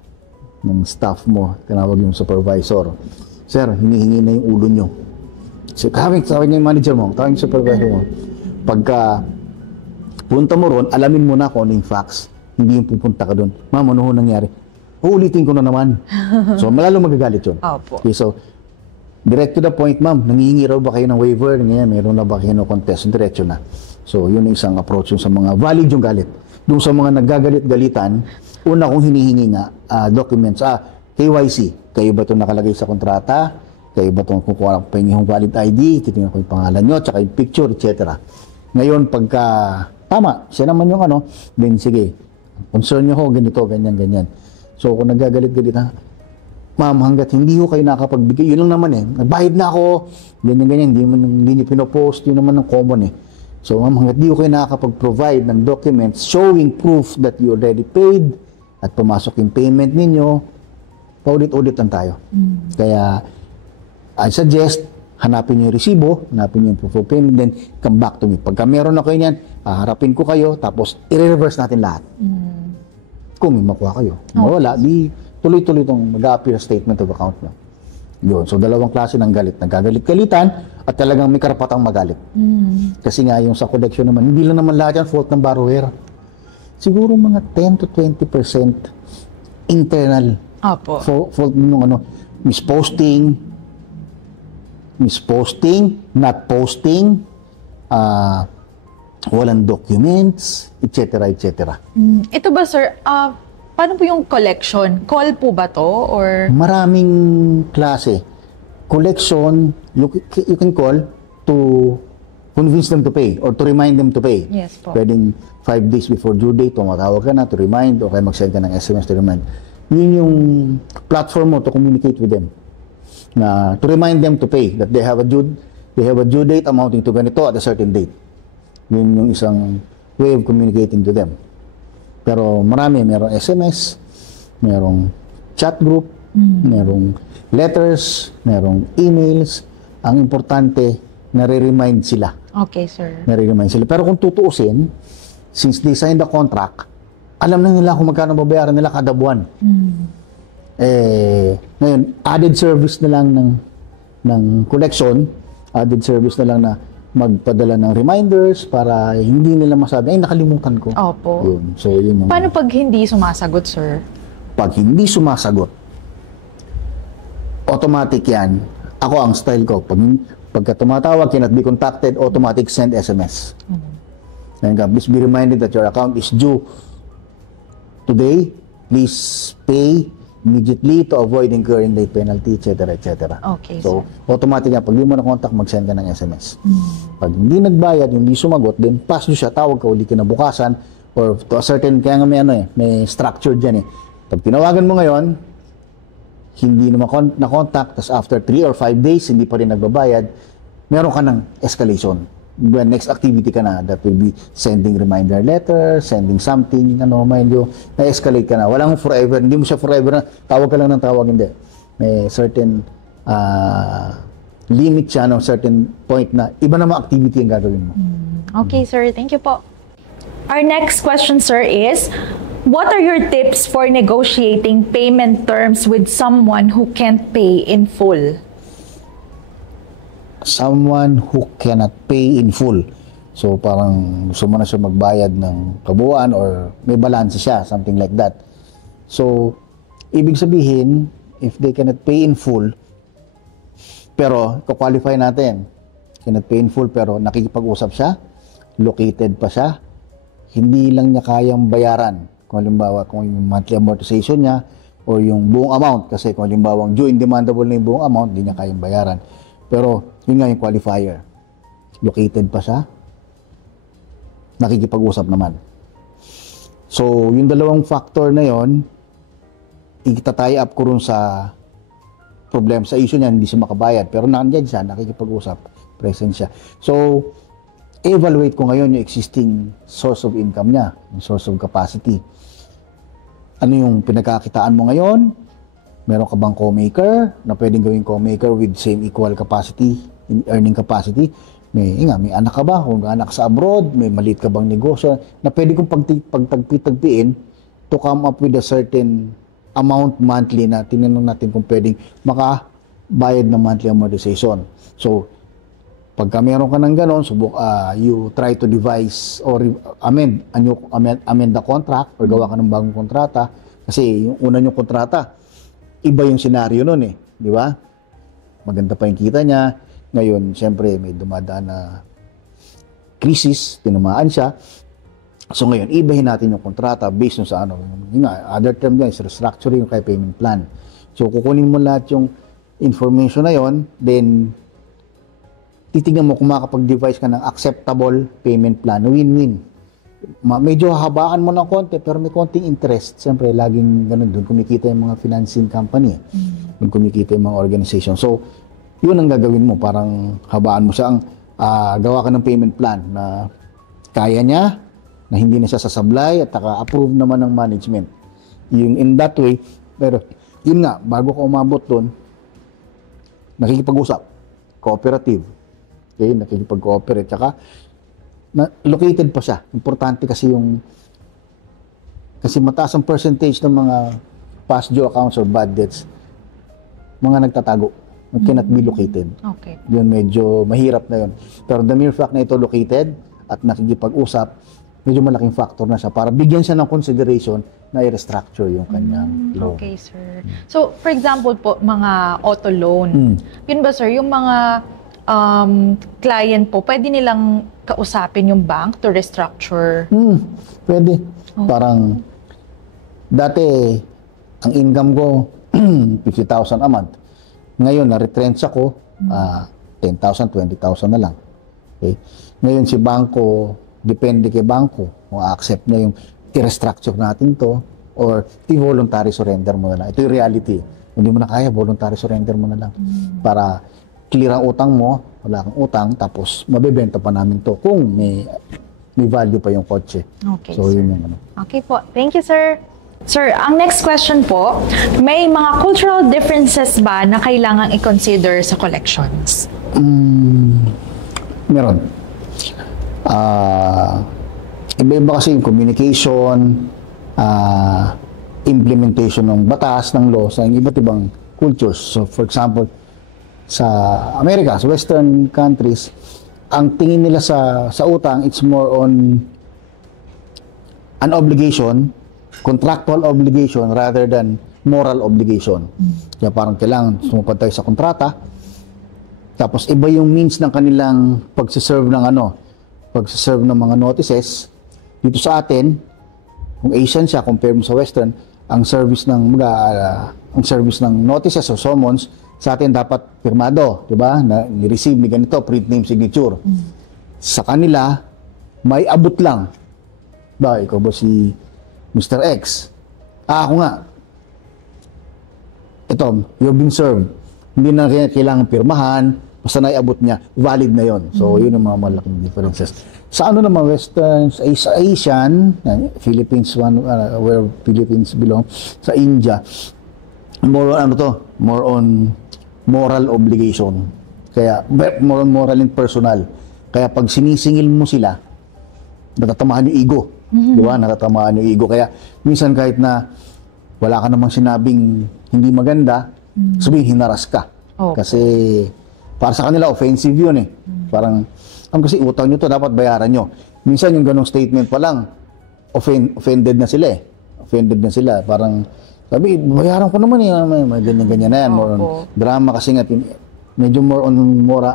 ng staff mo, tinawag yung supervisor. Sir, hinihingi na yung ulo nyo. So, tawag niya yung manager mo, tawag yung supervisor mo. Pagka punta mo ron, alamin mo na kung ano yung facts. Hindi yung pupunta ka doon. Ma'am, ano ho nangyari? Uulitin ko na naman. So, malalo magagalit yun. Opo. Okay, so, direct to the point, ma'am, nangihingi raw ba kayo ng waiver? Ngayon, meron na ba kayo ng contest? Diretso na. So, yun yung isang approach yung sa mga valid yung galit. Doon sa mga naggagalit-galitan, una kong hinihingi nga, documents, KYC. Kayo ba itong nakalagay sa kontrata? Kayo ba itong kukuha ko pa yung valid ID? Titingnan ko yung pangalan nyo, tsaka yung picture, etc. Ngayon, pagka tama, siya naman yung then sige, concern nyo ho, ganito, ganyan. So, kung naggagalit-galit ma'am, hanggat hindi ho kayo nakapagbigay, yun lang naman nagbayad na ako, ganyan, hindi nyo pinopost, yun naman ang common So, ma'am, hanggat hindi ho kayo nakakapag-provide ng documents showing proof that you already paid at pumasok yung payment ninyo, paulit-ulit lang tayo. Kaya, I suggest, hanapin niyo yung resibo, hanapin niyo yung proof of payment, then come back to me. Pagka meron na kayo niyan, harapin ko kayo, tapos i-reverse natin lahat. Kung may makuha kayo. Mawala, di tuloy-tuloy itong mag-a-appear statement of account na. Yun. So, dalawang klase ng galit. Nagagalit-galitan at talagang may karapatang magalit. Kasi nga yung sa collection naman, hindi lang naman lahat yan fault ng borrower. Siguro mga 10 to 20% internal. Opo. Fault nung misposting, not posting, walang documents, etc. Ito ba, sir, paano po yung collection? Call po ba to? Or Maraming klase. Collection, you can call to convince them to pay or to remind them to pay. Yes po. Pwedeng 5 days before due date, tumatawag ka na to remind o kaya mag-send ka ng SMS to remind. Yun yung platform mo to communicate with them. Na to remind them to pay, that they have a due date amounting to ganito at a certain date. Yun yung isang way of communicating to them. Pero merong SMS, merong chat group, merong letters, merong emails. Ang importante, nare-remind sila. Okay, sir. Nare-remind sila. Pero kung tutuusin, since they signed the contract, alam na nila kung magkano babayaran nila kada buwan. Ngayon, added service na lang ng collection, added service na lang na magpadala ng reminders para hindi nila masabi, nakalimutan ko. Opo. Yun. So, yun yung... Paano pag hindi sumasagot, sir? Pag hindi sumasagot, automatic yan. Ako, ang style ko, pagka tumatawag, cannot be contacted, automatic send SMS. And please be reminded that your account is due today. Please pay immediately to avoid incurring late penalty, etc. Okay, so, automatic yan. Pag hindi mo na-contact, mag-send ka ng SMS. Pag hindi nagbayad, hindi sumagot, then pass nyo siya, tawag ka uli kinabukasan, or to a certain, kaya nga may structure dyan Pag tinawagan mo ngayon, hindi naman na-contact, tapos after 3 or 5 days, hindi pa rin nagbabayad, meron ka ng escalation. When next activity ka na, that will be sending reminder letter, sending something, mind you, na-escalate ka na. Walang forever, hindi mo siya forever na, tawag ka lang ng tawag, hindi. May certain limit siya, certain point na iba namang activity ang gagawin mo. Okay, sir. Thank you po. Our next question, sir, is, what are your tips for negotiating payment terms with someone who can't pay in full? Someone who cannot pay in full. So, parang gusto mo na siya magbayad ng kabuuan or may balance siya, something like that. So, ibig sabihin, if they cannot pay in full, pero, qualify natin, cannot pay in full pero nakikipag-usap siya, located pa siya, hindi lang niya kayang bayaran. Kung halimbawa, kung yung monthly amortization niya or yung buong amount, kasi kung halimbawa due and demandable na yung buong amount, hindi niya kayang bayaran. Pero yun nga yung qualifier. Located pa siya, nakikipag-usap naman. So, yung dalawang factor na yon, itatie up ko rin sa problem sa issue niya, hindi siya makabayad. Pero nandiyan siya, nakikipag-usap, present siya. So, evaluate ko ngayon yung existing source of income niya, yung source of capacity. Ano yung pinagkakitaan mo ngayon? Meron ka bang co-maker na pwedeng gawing co-maker with same equal capacity, earning capacity? May anak ka ba? Kung anak sa abroad, may maliit ka bang negosyo na pwede kong pagtagpi-tagpiin to come up with a certain amount monthly na tinanong natin kung pwedeng makabayad ng monthly amortization. So, pagka meron ka ng ganon, you try to devise or amend the contract or gawa ka ng bagong kontrata. Kasi yung una yung kontrata, iba yung senaryo nun eh. Di ba? Maganda pa yung kita niya. Ngayon, siyempre, may dumadaan na krisis, tinamaan siya. So ngayon, ibahin natin yung kontrata based sa ano. Other term yan is restructuring yung kay payment plan. So kukunin mo lahat yung information na yon, then titignan mo kung makapag-devise ka ng acceptable payment plan. Win-win. Medyo habaan mo ng konti, pero may konting interest. Siyempre, laging ganun. Doon kumikita yung mga financing company. Doon kumikita yung mga organization. So, yun ang gagawin mo. Parang habaan mo siya. Gawa ka ng payment plan na kaya niya, na hindi na siya sasablay at approve naman ng management. Yung in that way, pero yun nga, bago ka umabot doon, nakikipag-usap, cooperative. Okay, nakikipag-cooperate. Tsaka, located pa siya. Importante kasi kasi mataas ang percentage ng mga past due accounts or bad debts, mga nagtatago. Cannot be located. Okay. Yun, medyo mahirap na yun. Pero the mere fact na ito located at nakikipag-usap, medyo malaking factor na siya para bigyan siya ng consideration na i-restructure yung kanyang loan. Okay, sir. So, for example po, mga auto loan. Yun ba, sir, yung mga client po, pwede nilang kausapin yung bank to restructure? Pwede. Okay. Parang, dati, ang income ko, 50,000 a month. Ngayon, na-retrench ako, 10,000, 20,000 na lang. Okay? Ngayon, si banko, depende kay banko kung accept niya yung i-restructure natin to or i-voluntary surrender mo na lang. Ito yung reality. Hindi mo na kaya, voluntary surrender mo na lang. Para clear ang utang mo, wala kang utang, tapos mabebenta pa namin to kung may value pa yung kotse. Okay, so, sir. yun yung ano. Okay po. Thank you, sir. Sir, ang next question po, may mga cultural differences ba na kailangang i-consider sa collections? Meron. Iba-iba kasi yung communication, implementation ng batas, ng law sa iba't ibang cultures. So, for example, sa Amerika, sa Western countries, ang tingin nila sa utang, it's more on an obligation, contractual obligation rather than moral obligation. Kaya parang kailangan sumupad tayo sa kontrata. Tapos iba yung means ng kanilang pagsiserve ng mga notices. Dito sa atin, kung Asian siya, compare mo sa Western, ang service ng notices o summons, sa atin dapat pirmado, di ba? Na ni-receive ni ganito, print name, signature. Sa kanila, may abot lang. Ba, ikaw ba si Mr. X? Ako nga. Ito, you've been served. Hindi na kailangan pirmahan, basta naiabot niya, valid na yon. So, yun ang mga malaking differences. Sa ano naman, Western, sa Asian, Philippines, where Philippines belong, sa India, more on moral obligation. Kaya, more on moral and personal. Kaya pag sinisingil mo sila, natatamahan yung ego. Di ba? Natatamaan yung ego. Kaya minsan kahit na wala ka namang sinabing hindi maganda, sabihin hinaras ka. Okay. Kasi para sa kanila offensive yun eh. Parang, kasi utang nyo to, dapat bayaran nyo. Minsan yung ganong statement pa lang, offended na sila eh. Offended na sila. Parang, sabi, bayaran ko naman eh. May ganyan-ganyan na yan. More on drama kasi nga, medyo more on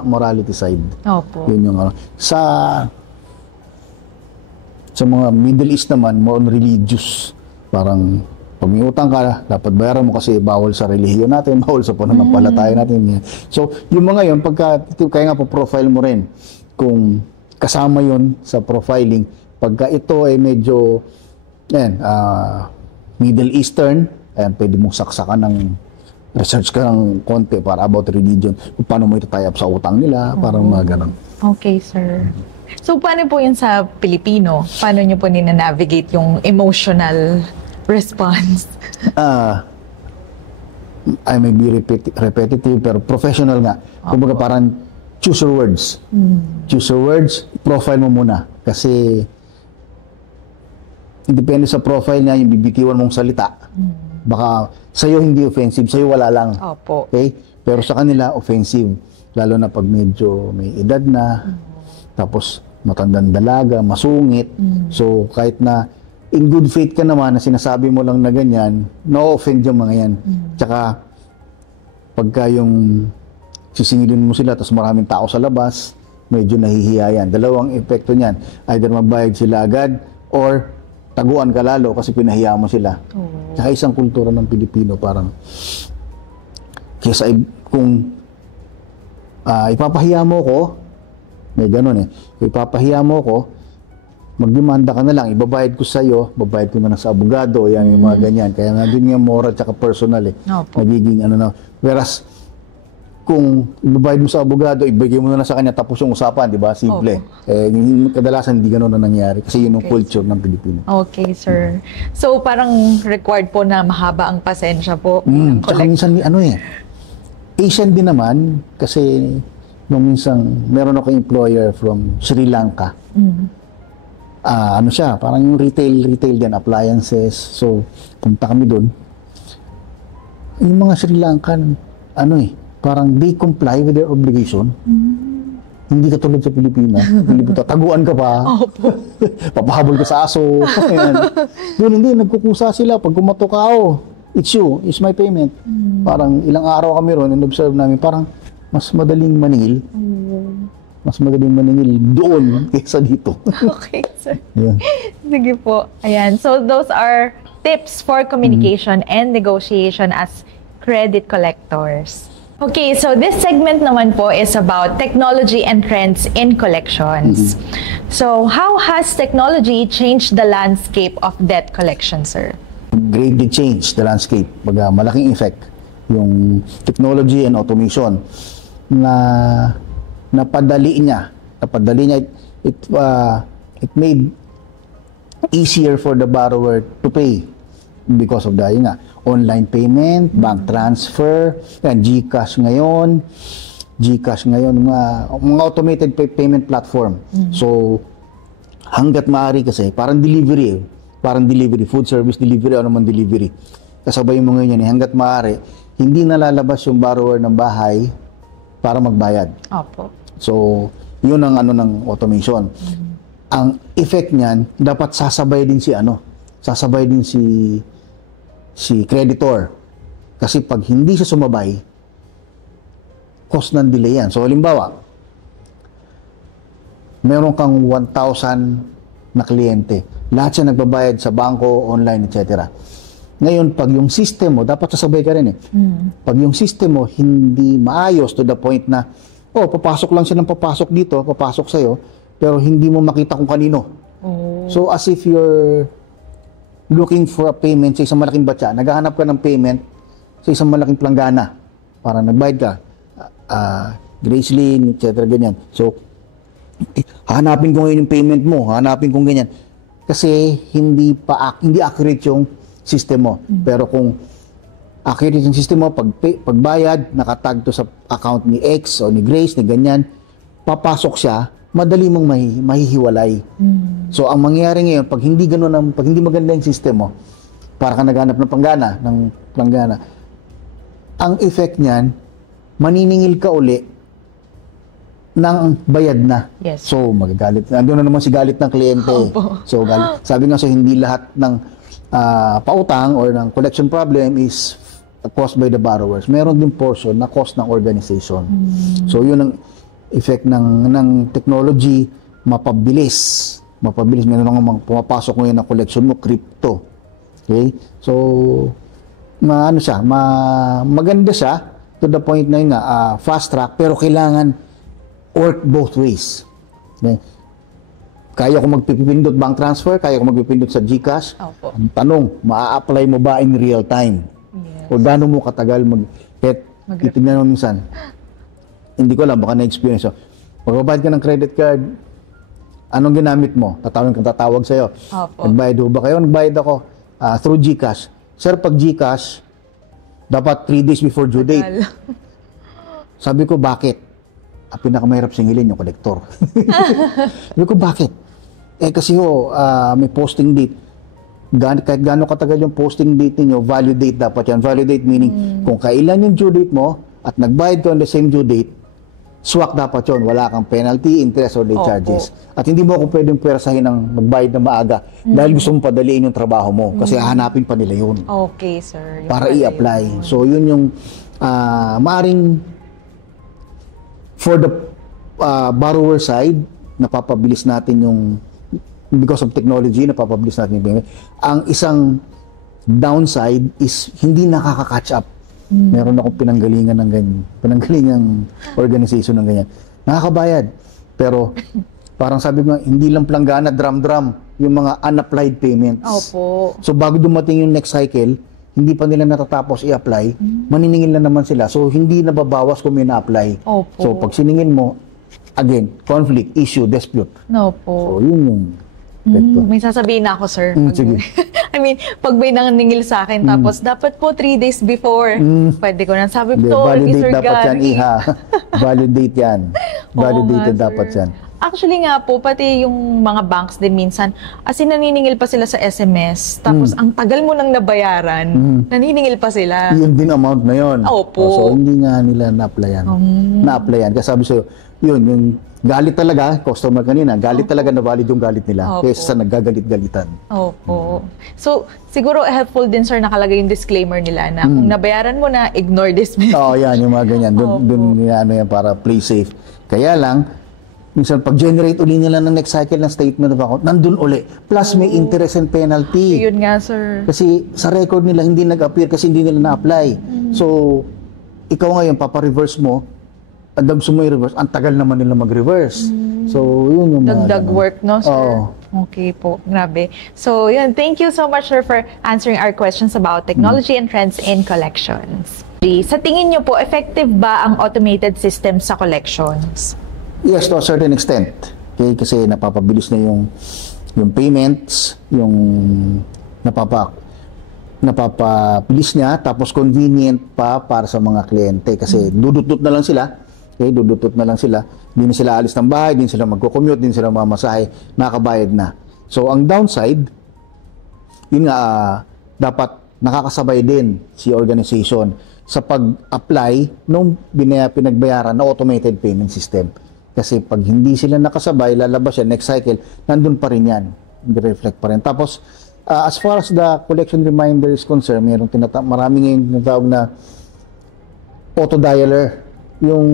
morality side. Opo. Yun yung ano. Sa Sa mga Middle East naman, more on religious. Parang pag may utang ka, dapat bayaran mo kasi bawal sa relihiyon natin, bawal sa pananampalataya natin. So, yung mga yun, kaya nga po profile mo rin kung kasama yun sa profiling. Pagka ito ay medyo Middle Eastern, pwede mong saksakan ng research ka ng konti para about religion, kung paano mo ito tie up sa utang nila, parang mga ganun. Okay, sir. So, paano po yun sa Pilipino? Paano nyo po nina-navigate yung emotional response? I may be repetitive, pero professional nga. Kumbaga parang choose your words. Choose your words, profile mo muna. Kasi, depende sa profile niya, yung bibitiwan mong salita. Baka sa'yo hindi offensive, sa'yo wala lang. Opo. Okay? Pero sa kanila, offensive. Lalo na pag medyo may edad na, tapos matandang dalaga, masungit. So, kahit na in good faith ka naman na sinasabi mo lang na ganyan, no-offend yung mga yan. Tsaka, pagka yung sisingilin mo sila, tapos maraming tao sa labas, medyo nahihiya yan. Dalawang epekto niyan. Either magbayad sila agad, or taguan ka lalo kasi pinahiya mo sila. Tsaka isang kultura ng Pilipino, parang, kesa kung ipapahiya mo ko, may ganun ipapahiya mo ko, magdemanda ka na lang, ibabayad ko sa'yo, babayad ko na lang sa abogado, yan yung mga ganyan. Kaya nga din yung moral tsaka personal nagiging na. Whereas, kung ibabayad mo sa abogado, ibigay mo na lang sa kanya, tapos yung usapan, di ba? Simple. Kadalasan hindi ganun na nangyari kasi yun yung culture ng Pilipino. Okay, sir. So, parang required po na mahaba ang pasensya po. Tsaka minsan, Asian din naman, kasi nung minsan, meron ako employer from Sri Lanka. Ano siya, parang yung retail din, appliances. So, punta kami doon. Yung mga Sri Lankan, parang they comply with their obligation. Hindi katulad sa Pilipinas. Taguan ka pa. Papahabol ka sa aso. Doon hindi, nagkukusa sila. Pag kumato ka, it's you, it's my payment. Parang ilang araw kami ron, in-observe namin, parang mas madaling maningil. Mas madaling maningil doon kaysa dito. Okay, sir. Sige po. Ayan. So, those are tips for communication and negotiation as credit collectors. Okay, so this segment naman po is about technology and trends in collections. So, how has technology changed the landscape of debt collection, sir? Greatly changed the landscape. Malaking effect yung technology and automation na napadali niya. It made easier for the borrower to pay because of the online payment, bank transfer, GCash ngayon, mga automated payment platform. So, hanggat maaari kasi, parang delivery, food service delivery, ano man delivery. Kasabay mo ngayon hanggat maaari, hindi nalalabas yung borrower ng bahay para magbayad. Opo. So, yun ang ng automation. Ang effect niyan, dapat sasabay din si creditor. Kasi pag hindi siya sumabay, cost ng delay yan. So, halimbawa, meron kang 1,000 na kliyente. Lahat siya nagbabayad sa bangko, online, etc. Ngayon, pag yung system mo, dapat sasabay ka rin Pag yung system mo hindi maayos to the point na, papasok lang siya ng papasok dito, papasok sa'yo, pero hindi mo makita kung kanino. So, as if you're looking for a payment sa isang malaking batya, naghahanap ka ng payment sa isang malaking planggana. Para nagbayad ka, Gracelyn, etc. ganyan. So, hanapin ko ngayon yung payment mo, hanapin kong ganyan. Kasi hindi accurate yung system mo. Pero kung accurate yung system mo, pagbayad, nakatag to sa account ni X o ni Grace, ni ganyan, papasok siya, madali mong mahihiwalay. So, ang mangyayari ngayon, pag hindi maganda yung system mo, para ka naghanap ng planggana, ang effect niyan, maniningil ka uli ng bayad na. Yes. So, magagalit. Nandun na naman si galit ng kliyente. So, sabi nga hindi lahat ng pautang or ng collection problem is caused by the borrowers. Meron din portion na cost ng organization. So, yun ang effect ng technology, mapabilis mapabilis. Meron nga pumapasok ngayon na collection mo, crypto. Okay? So, maganda siya to the point na yun nga, fast track, pero kailangan work both ways. Okay? Kaya ko magpipindot bank transfer, kaya ko magpipindot sa GCash. Opo. Ang tanong, maa-apply mo ba in real time? Yes. O gaano mo katagal titignan mo minsan. Hindi ko alam, baka na-experience. So, magbabayad ka ng credit card, anong ginamit mo? Tatawag sa'yo. Opo. Nagbayad ho ba kayo? Nagbayad ako through GCash. Sir, pag GCash, dapat 3 days before due date. Sabi ko, bakit? Ang pinakamahirap singilin yung kolektor. Sabi ko, bakit? Kasi may posting date. Kahit gaano katagal yung posting date ninyo, value date dapat yan. Value date meaning, kung kailan yung due date mo, at nagbayad ka on the same due date, swak dapat yun. Wala kang penalty, interest, or late charges. At hindi mo ako pwedeng pwersahin ng magbayad na maaga dahil gusto mong padaliin yung trabaho mo. Kasi hahanapin pa nila yun. Okay, sir. Para i-apply. So, yun yung maaring for the borrower side, napapabilis natin yung because of technology, napapabilis natin yung payment. Ang isang downside is hindi nakaka-catch up. Meron akong pinanggalingan ng ganyan. Pinanggalingang organization ng ganyan. Nakakabayad. Pero parang sabi ko, hindi lang planggana, drum-drum, yung mga unapplied payments. Opo. So bago dumating yung next cycle, hindi pa nila natatapos i-apply, maniningil na naman sila. So hindi nababawas kung may na-apply. Opo. So pag siningil mo, again, conflict, issue, dispute. No po. So yun yung epekto. May sasabihin na ako, sir. Sige. I mean, pag may nangingil sa akin, tapos dapat po 3 days before, pwede ko na. Sabi Hindi, ko, validate Sir dapat yan, Gary. iha. Validate yan. Oo Validated nga, dapat sir. yan. Actually nga po, pati yung mga banks din minsan, as in naniningil pa sila sa SMS, tapos ang tagal mo nang nabayaran, naniningil pa sila. Yun din amount na yun. Opo. So hindi nga nila na-applyan. Na-applyan. Kasi sabi sa'yo, yun, yung galit talaga, customer kanina, galit talaga na valid yung galit nila. Opo. Kaysa sa naggagalit-galitan. Opo. So, siguro helpful din, sir, nakalagay yung disclaimer nila na kung nabayaran mo na, ignore this message. Oo, yan, yung mga ganyan. Doon yan para play safe. Kaya lang, minsan pag-generate uli nila ng next cycle ng statement of account, nandun uli. Plus may interest and penalty. Yun nga, sir. Kasi sa record nila, hindi nag-appear kasi hindi nila na-apply. So, ikaw ngayon, papa-reverse mo, ang gusto mo i-reverse, ang tagal naman nila mag-reverse. So, yun yung mga... Dagdag work, no, sir? Oo. Okay po, grabe. So, yun, thank you so much, sir, for answering our questions about technology and trends in collections. Sa tingin nyo po, effective ba ang automated system sa collections? Yes, to a certain extent. Okay? Kasi napapabilis na yung payments, yung napapabilis niya, tapos convenient pa para sa mga kliyente. Kasi dudutut na lang sila. Okay? Dudutut na lang sila. Hindi na sila alis ng bahay, hindi sila magko-commute, hindi sila mamasahe, nakakabayad na. So, ang downside, yun nga, dapat nakakasabay din si organization sa pag-apply nung pinagbayaran na automated payment system. Kasi pag hindi sila nakasabay, lalabas yan, next cycle, nandun pa rin yan. Reflect pa rin. Tapos, as far as the collection reminder is concerned, marami ngayon tinatawag na auto-dialer. Yung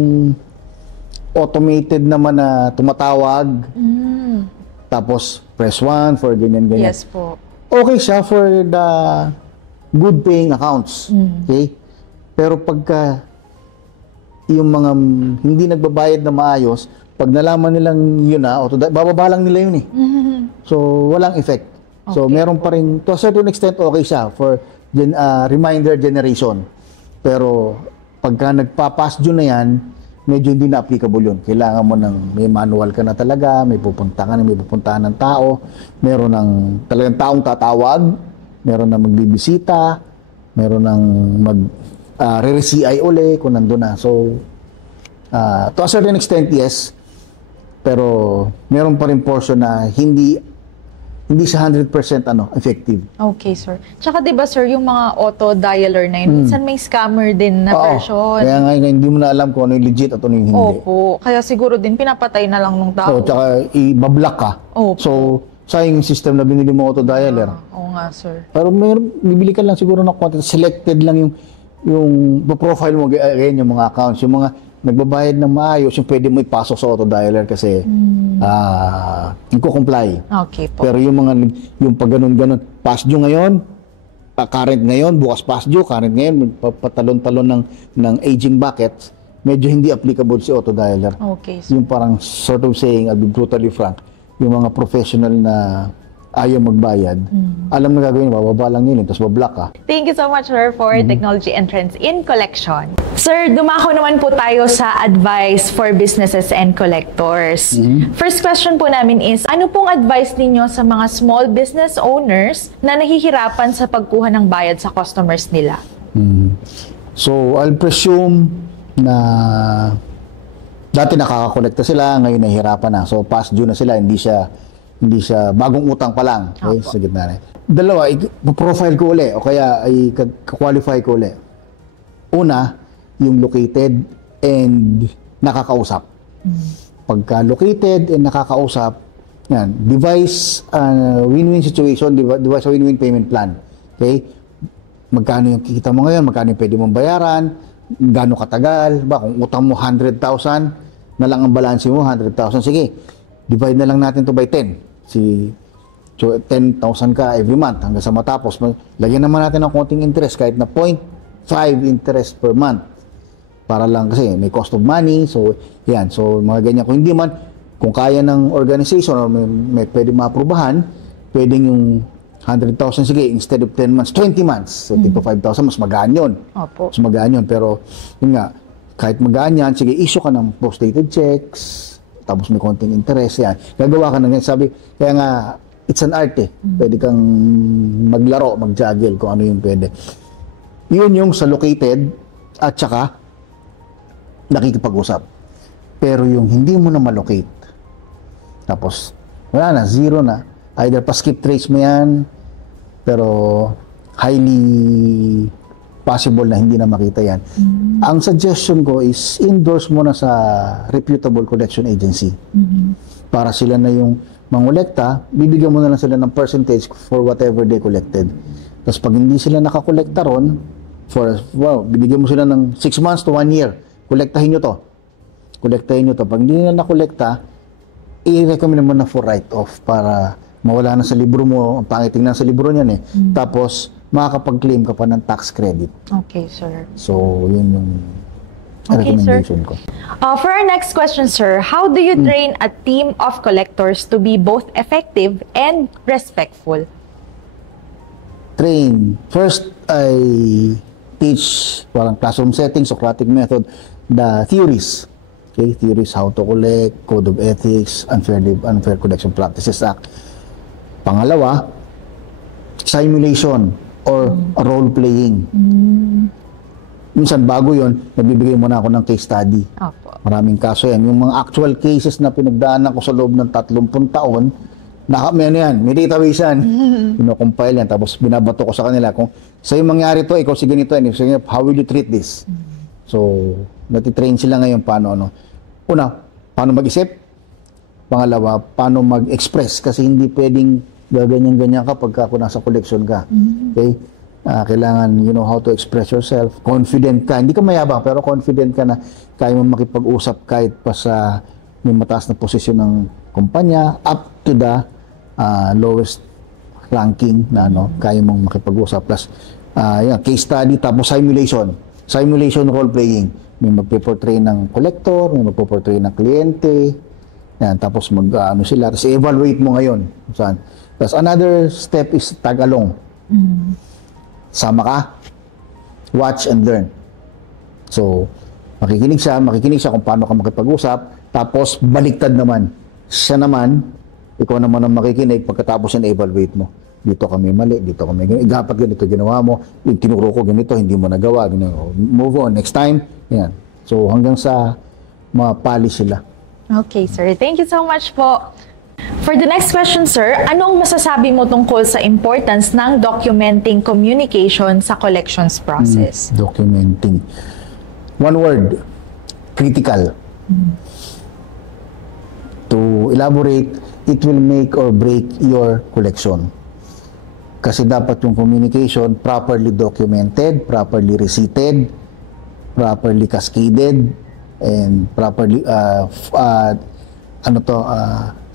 automated naman na tumatawag. Tapos, press 1 for ganyan-ganyan. Yes po. Okay siya for the good paying accounts. Okay? Pero pagka yung mga hindi nagbabayad na maayos, pag nalaman nilang yun na, bababa lang nila yun eh. So, walang effect. So, meron pa rin, to a certain extent, okay siya for reminder generation. Pero, pagka nagpa-pass due na yan, medyo hindi na applicable yun. Kailangan mo may manual ka na talaga, may pupuntahan ng tao, meron ng talagang taong tatawag, meron na magbibisita, meron ng re-CI uli kung nandun na. So, to a certain extent, yes. Pero, meron pa rin portion na hindi siya 100% effective. Okay, sir. Tsaka 'di ba, sir, yung mga auto-dialer na yun, minsan may scammer din na version. Kaya nga hindi mo na alam kung ano yung legit at ano yung hindi. Opo. Kaya siguro din, pinapatay na lang nung tao. Tsaka i-block ka. Opo. So, sayang yung system na binili mo auto-dialer. Oo nga, sir. Pero bibili ka lang siguro ng quantity. Selected lang yung profile mo, ganyan yung mga accounts. Yung mga nagbabayad ng maayos, yung pwede mo ipasok sa auto dialer kasi nagko-comply. Okay po. Pero yung pag ganun-ganun, past due ngayon, current ngayon, bukas past due, current ngayon, patalon-talon ng aging buckets, medyo hindi applicable si auto dialer. Okay. So, Yung parang sort of saying, I'll be brutally frank, yung mga professional na ayaw magbayad, alam na gagawin, bababa lang yun, tapos bablock ka. thank you so much, sir, for technology and trends in collection. Sir, dumako naman po tayo sa advice for businesses and collectors. First question po namin is, ano pong advice ninyo sa mga small business owners na nahihirapan sa pagkuha ng bayad sa customers nila? So, I'll presume na dati nakakakolekta sila, ngayon nahihirapan na. So, past due na sila, hindi siya bagong utang pa lang. Okay, sa gitna na. Dalawa, i-profile ko uli o kaya i-qualify ko uli. Una, yung located and nakakausap. Pagka located and nakakausap, yan, devise win-win situation, devise a win-win payment plan. Okay? Magkano yung kikita mo ngayon, magkano yung pwede mong bayaran, gaano katagal, ba kung utang mo 100,000 na lang ang balanse mo, 100,000, sige, divide na lang natin to by 10. So 10,000 ka every month hanggang sa matapos. Lagyan naman natin ng konting interest kahit na 0.5 interest per month. Para lang kasi may cost of money. So yan. So mga ganyan. Kung hindi man, kung kaya ng organization or may pwede maaprubahan, pwedeng yung 100,000 sige, instead of 10 months, 20 months. So 5,000, mas magaan yun. Opo. Mas magaan yun. Pero yun nga, kahit magaan yan, sige, issue ka ng post-dated checks, tapos may konting interest yan. Gagawa ka ng sabi, kaya nga, it's an art eh. Pwede kang maglaro, mag-juggle kung ano yung pwede. Yun yung sa located at saka nakikipag-usap. Pero yung hindi mo na malocate, tapos wala na, zero na. Either pa-skip trace mo yan, pero highly possible na hindi na makita yan. Ang suggestion ko is endorse mo na sa reputable collection agency. Para sila na yung mangolekta, bibigyan mo na lang sila ng percentage for whatever they collected. Tapos pag hindi sila nakakolekta ron, bibigyan mo sila ng 6 months to 1 year. Kolektahin nyo to. Kolektahin nyo to. Pag hindi na nakolekta, i-recommend mo na for write-off para mawala na sa libro mo. Ang pangiting na sa libro niyan eh. Tapos, makakapag-claim ka pa ng tax credit. Okay, sir. So, yun yung recommendation ko. For our next question, sir, how do you train a team of collectors to be both effective and respectful? Train. First, I teach parang classroom setting, Socratic method, the theories. Okay, theories, how to collect, code of ethics, unfair collection practices act. Pangalawa, simulation or role-playing. Minsan bago yon, nabibigay mo na ako ng case study. Opo. Maraming kaso yan. Yung mga actual cases na pinagdaanan ko sa loob ng 30 taon, may database yan. Pino-compile yan, tapos binabato ko sa kanila. Kung sa'yo mangyari to, ikaw si ganito yan. How will you treat this? So, natitrain sila ngayon paano. Una, paano mag-isip? Pangalawa, paano mag-express? Kasi hindi pwedeng gaganyan-ganyan ka pagka nasa collection ka. Okay? Kailangan you know how to express yourself. Confident ka. Hindi ka mayabang, pero confident ka na kaya mo makipag-usap kahit pa sa may mataas na posisyon ng kumpanya up to the lowest ranking na kaya mong makipag-usap. Plus, case study, tapos simulation. Simulation role-playing. May magpe-portray ng collector, may magpe-portray ng kliyente. Yan, tapos sila. Tapos evaluate mo ngayon. Saan? Tapos another step is tag-along. Sama ka, watch and learn. So, makikinig siya kung paano ka makipag-usap, tapos baliktad naman. Siya naman, ikaw naman ang makikinig, pagkatapos yan, evaluate mo. Dito kami mali, dito kami ganito. Dapat ganito ginawa mo, yung tinuro ko ganito, hindi mo nagawa. Ganito. Move on, next time. Yan. So, hanggang sa mapali sila. Okay, sir. Thank you so much po. For the next question, sir, anong masasabi mo tungkol sa importance ng documenting communication sa collections process? Documenting. One word, critical. To elaborate, it will make or break your collection. Kasi dapat yung communication properly documented, properly receipted, properly cascaded, and properly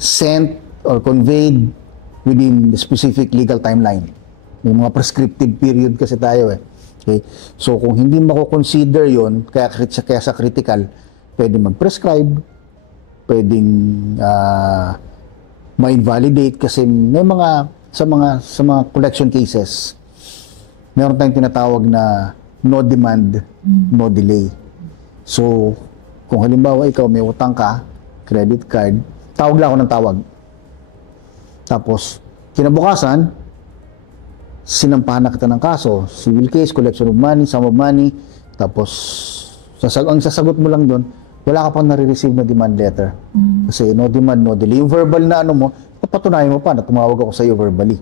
sent or conveyed within the specific legal timeline. May mga prescriptive period kasi tayo eh. Okay? So kung hindi mako-consider yon, kaya sa critical, pwede mag-prescribe, pwedeng ma-invalidate kasi may mga sa mga collection cases, meron tayong tinatawag na no demand, no delay. So kung halimbawa ikaw may utang ka, credit card, tawag lang ako ng tawag. Tapos kinabukasan, sinampahan na kita ng kaso, civil case, collection of money, sum of money, tapos ang sasagot mo lang doon, wala ka pang nare-receive na demand letter. Kasi no demand, no delay. Yung verbal na ano mo, papatunayan mo pa na tumawag ako sa iyo verbally.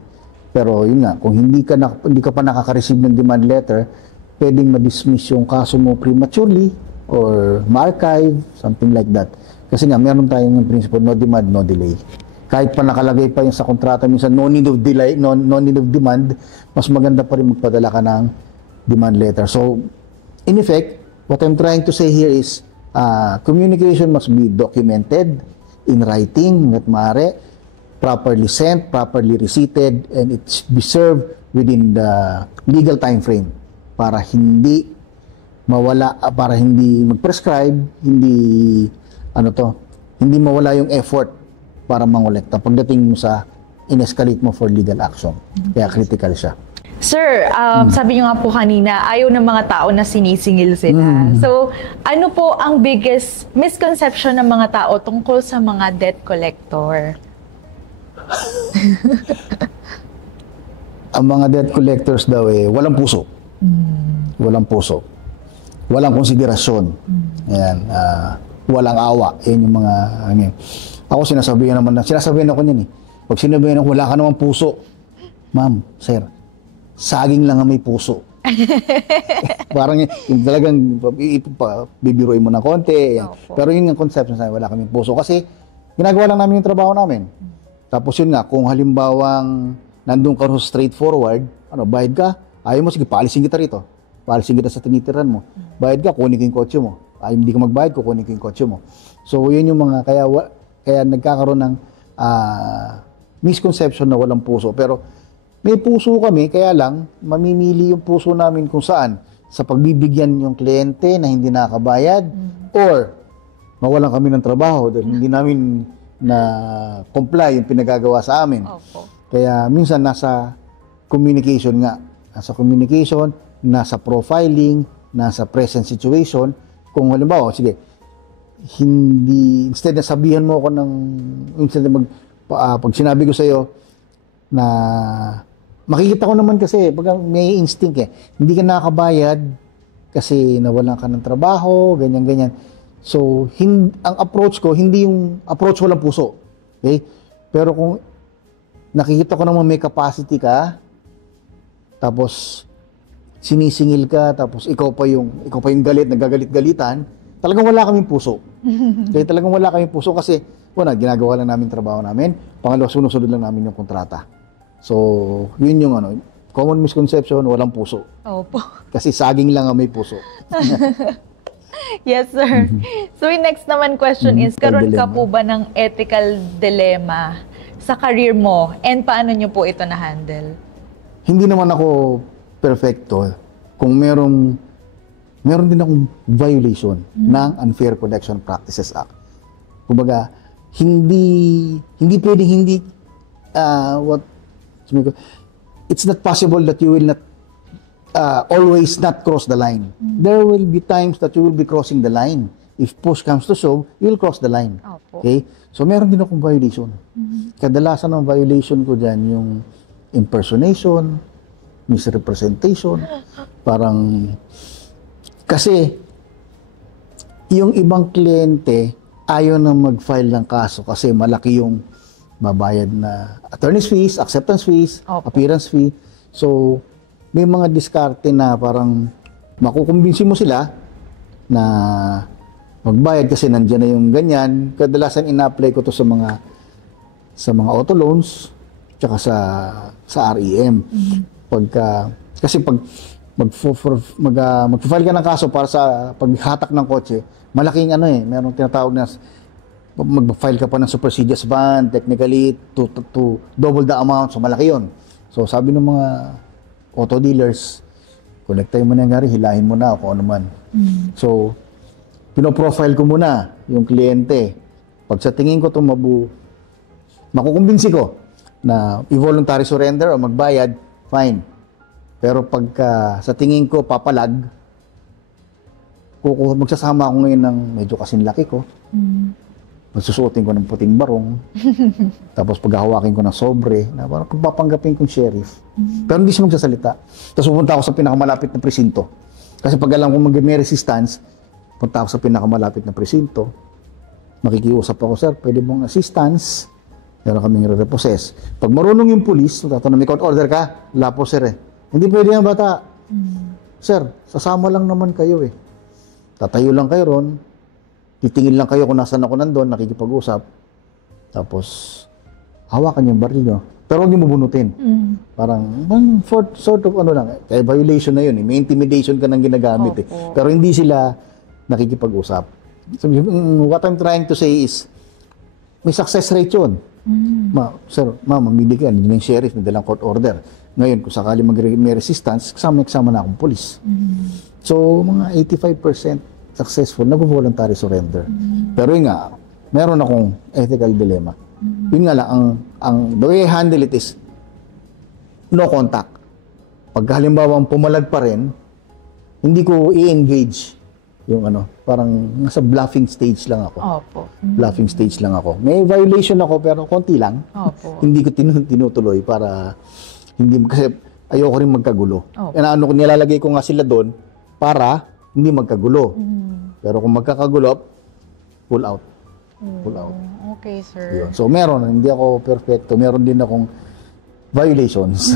Pero yun nga, kung hindi ka pa nakaka-receive ng demand letter, pwedeng ma-dismiss yung kaso mo prematurely or ma-archive, something like that. Kasi nga, meron tayong principle, no demand, no delay. Kahit pa nakalagay pa yung sa kontrata, minsan no need of delay, no need of demand, mas maganda pa rin magpadala ka ng demand letter. So, in effect, what I'm trying to say here is, communication must be documented in writing, at maaari, properly sent, properly receipted, and it should be served within the legal time frame para hindi mawala, para hindi mag-prescribe, hindi mawala yung effort para mangolekta pagdating mo sa in-escalate mo for legal action. Kaya critical siya. Sir, sabi niyo nga po kanina, ayaw ng mga tao na sinisingil sila. So, ano po ang biggest misconception ng mga tao tungkol sa mga debt collector? Ang mga debt collectors daw walang puso. Walang puso. Walang konsiderasyon. Ayan, walang awa. Yan yung mga ako sinasabihan ako niyan eh. Pag sinabihan ako, wala ka namang puso. Ma'am, sir, saging lang ang may puso. Parang yung talagang bibiruin mo ng konti. Pero yun yung concept na wala kaming puso. Kasi ginagawa lang namin yung trabaho namin. Tapos yun nga, kung halimbawang nandun ka straightforward, bayad ka, ayaw mo, sige, paalisin kita rito. Paalisin kita sa tinitiran mo. Bayad ka, kunin ko yung kotse mo. Ayaw hindi ka magbayad, kukunin ko yung kotse mo. So yun yung mga, kaya nagkakaroon ng misconception na walang puso. Pero may puso kami, kaya lang mamimili yung puso namin kung saan. Sa pagbibigyan yung kliyente na hindi nakakabayad or mawalan kami ng trabaho dahil hindi namin na comply yung pinagagawa sa amin. Opo. Kaya minsan nasa communication nga. Nasa communication, nasa profiling, nasa present situation. Kung halimbawa, sige, instead na sabihan mo ako pag sinabi ko sa'yo na makikita ko naman kasi pag may instinct hindi ka nakakabayad kasi nawalan ka ng trabaho, ganyan. So, ang approach ko, hindi yung approach walang puso. Okay? Pero kung nakikita ko naman may capacity ka, tapos sinisingil ka, tapos ikaw pa yung galit, nagagalit-galitan, talagang wala kaming puso. Kaya talagang wala kaming puso kasi, ginagawa lang namin trabaho namin. Pangalawa, sunod-sunod lang namin yung kontrata. So, yun yung common misconception, walang puso. Opo. Kasi saging lang ang may puso. Yes, sir. So, yung next naman question is, karoon ka po ba ng ethical dilemma sa career mo and paano nyo po ito na-handle? Hindi naman ako perfecto. Kung meron din akong violation ng Unfair Collection Practices Act. Kumbaga, hindi pwedeng it's not possible that you will not always not cross the line. There will be times that you will be crossing the line. If push comes to shove, you will cross the line. Opo. Okay? So, meron din akong violation. Kadalasan ng violation ko dyan, yung impersonation, misrepresentation, kasi yung ibang kliyente ayaw na mag-file ng kaso kasi malaki yung babayad na attorney's fees, acceptance fees, appearance fee. So, may mga diskarte na parang makukumbinsi mo sila na magbayad kasi nandiyan na yung ganyan. Kadalasan ina-apply ko to sa mga auto loans tsaka sa REM. Kasi pag mag-file ka ng kaso para sa paghatak ng kotse, malaking merong tinatawag na mag-file ka pa ng supersedeas bond, technically, to double the amount, so malaki yun. So sabi ng mga auto dealers, kolektahin mo na yung gari, hilahin mo na kung ano man. So, pinoprofile ko muna yung kliyente. Pag sa tingin ko ito makukumbinsi ko na i-voluntary surrender o magbayad, fine. Pero pagka sa tingin ko papalag, magsasama ako ngayon ng medyo kasing laki ko. Magsusuotin ko ng puting barong. Tapos paghahawakin ko ng sobre, na parang pagpapanggapin kong sheriff. Pero hindi siya magsasalita. Tapos pupunta ako sa pinakamalapit na presinto. Kasi pag alam ko may resistance, punta ako sa pinakamalapit na presinto. Makikiusap ako, sir, pwede mong assistance. Meron kaming re-repossess. Pag marunong yung police, tatanong, may court order ka? Wala po, sir, Hindi pwede yung bata. Sir, sasama lang naman kayo Tatayo lang kayo ron. Titingin lang kayo kung nasan ako nandun, nakikipag-usap. Tapos, hawakan yung baril nyo. Pero huwag nyo mabunutin. Parang, sort of kaya violation na yun. May intimidation ka nang ginagamit Pero hindi sila nakikipag-usap. So, what I'm trying to say is, may success rate yun. Sir, mamili ka, hindi na yung sheriff, may dalang court order. Ngayon, kung sakali may resistance, kasama na akong police. So, mga 85% successful, nag-voluntary surrender. Pero yun nga, meron akong ethical dilemma. Yun nga lang, the way I handle it is, no contact. Pag halimbawa pumalag pa rin, hindi ko i-engage yung parang nasa bluffing stage lang ako. Opo. Bluffing stage lang ako. May violation ako, pero konti lang. Opo. Hindi ko tinutuloy para, kasi ayoko rin magkagulo. Opo. Nilalagay ko nga sila doon para hindi magkagulo. Pero kung magkakagulo, pull out. Pull out. Okay, sir. Yun. So meron, hindi ako perfecto. Meron din akong violations.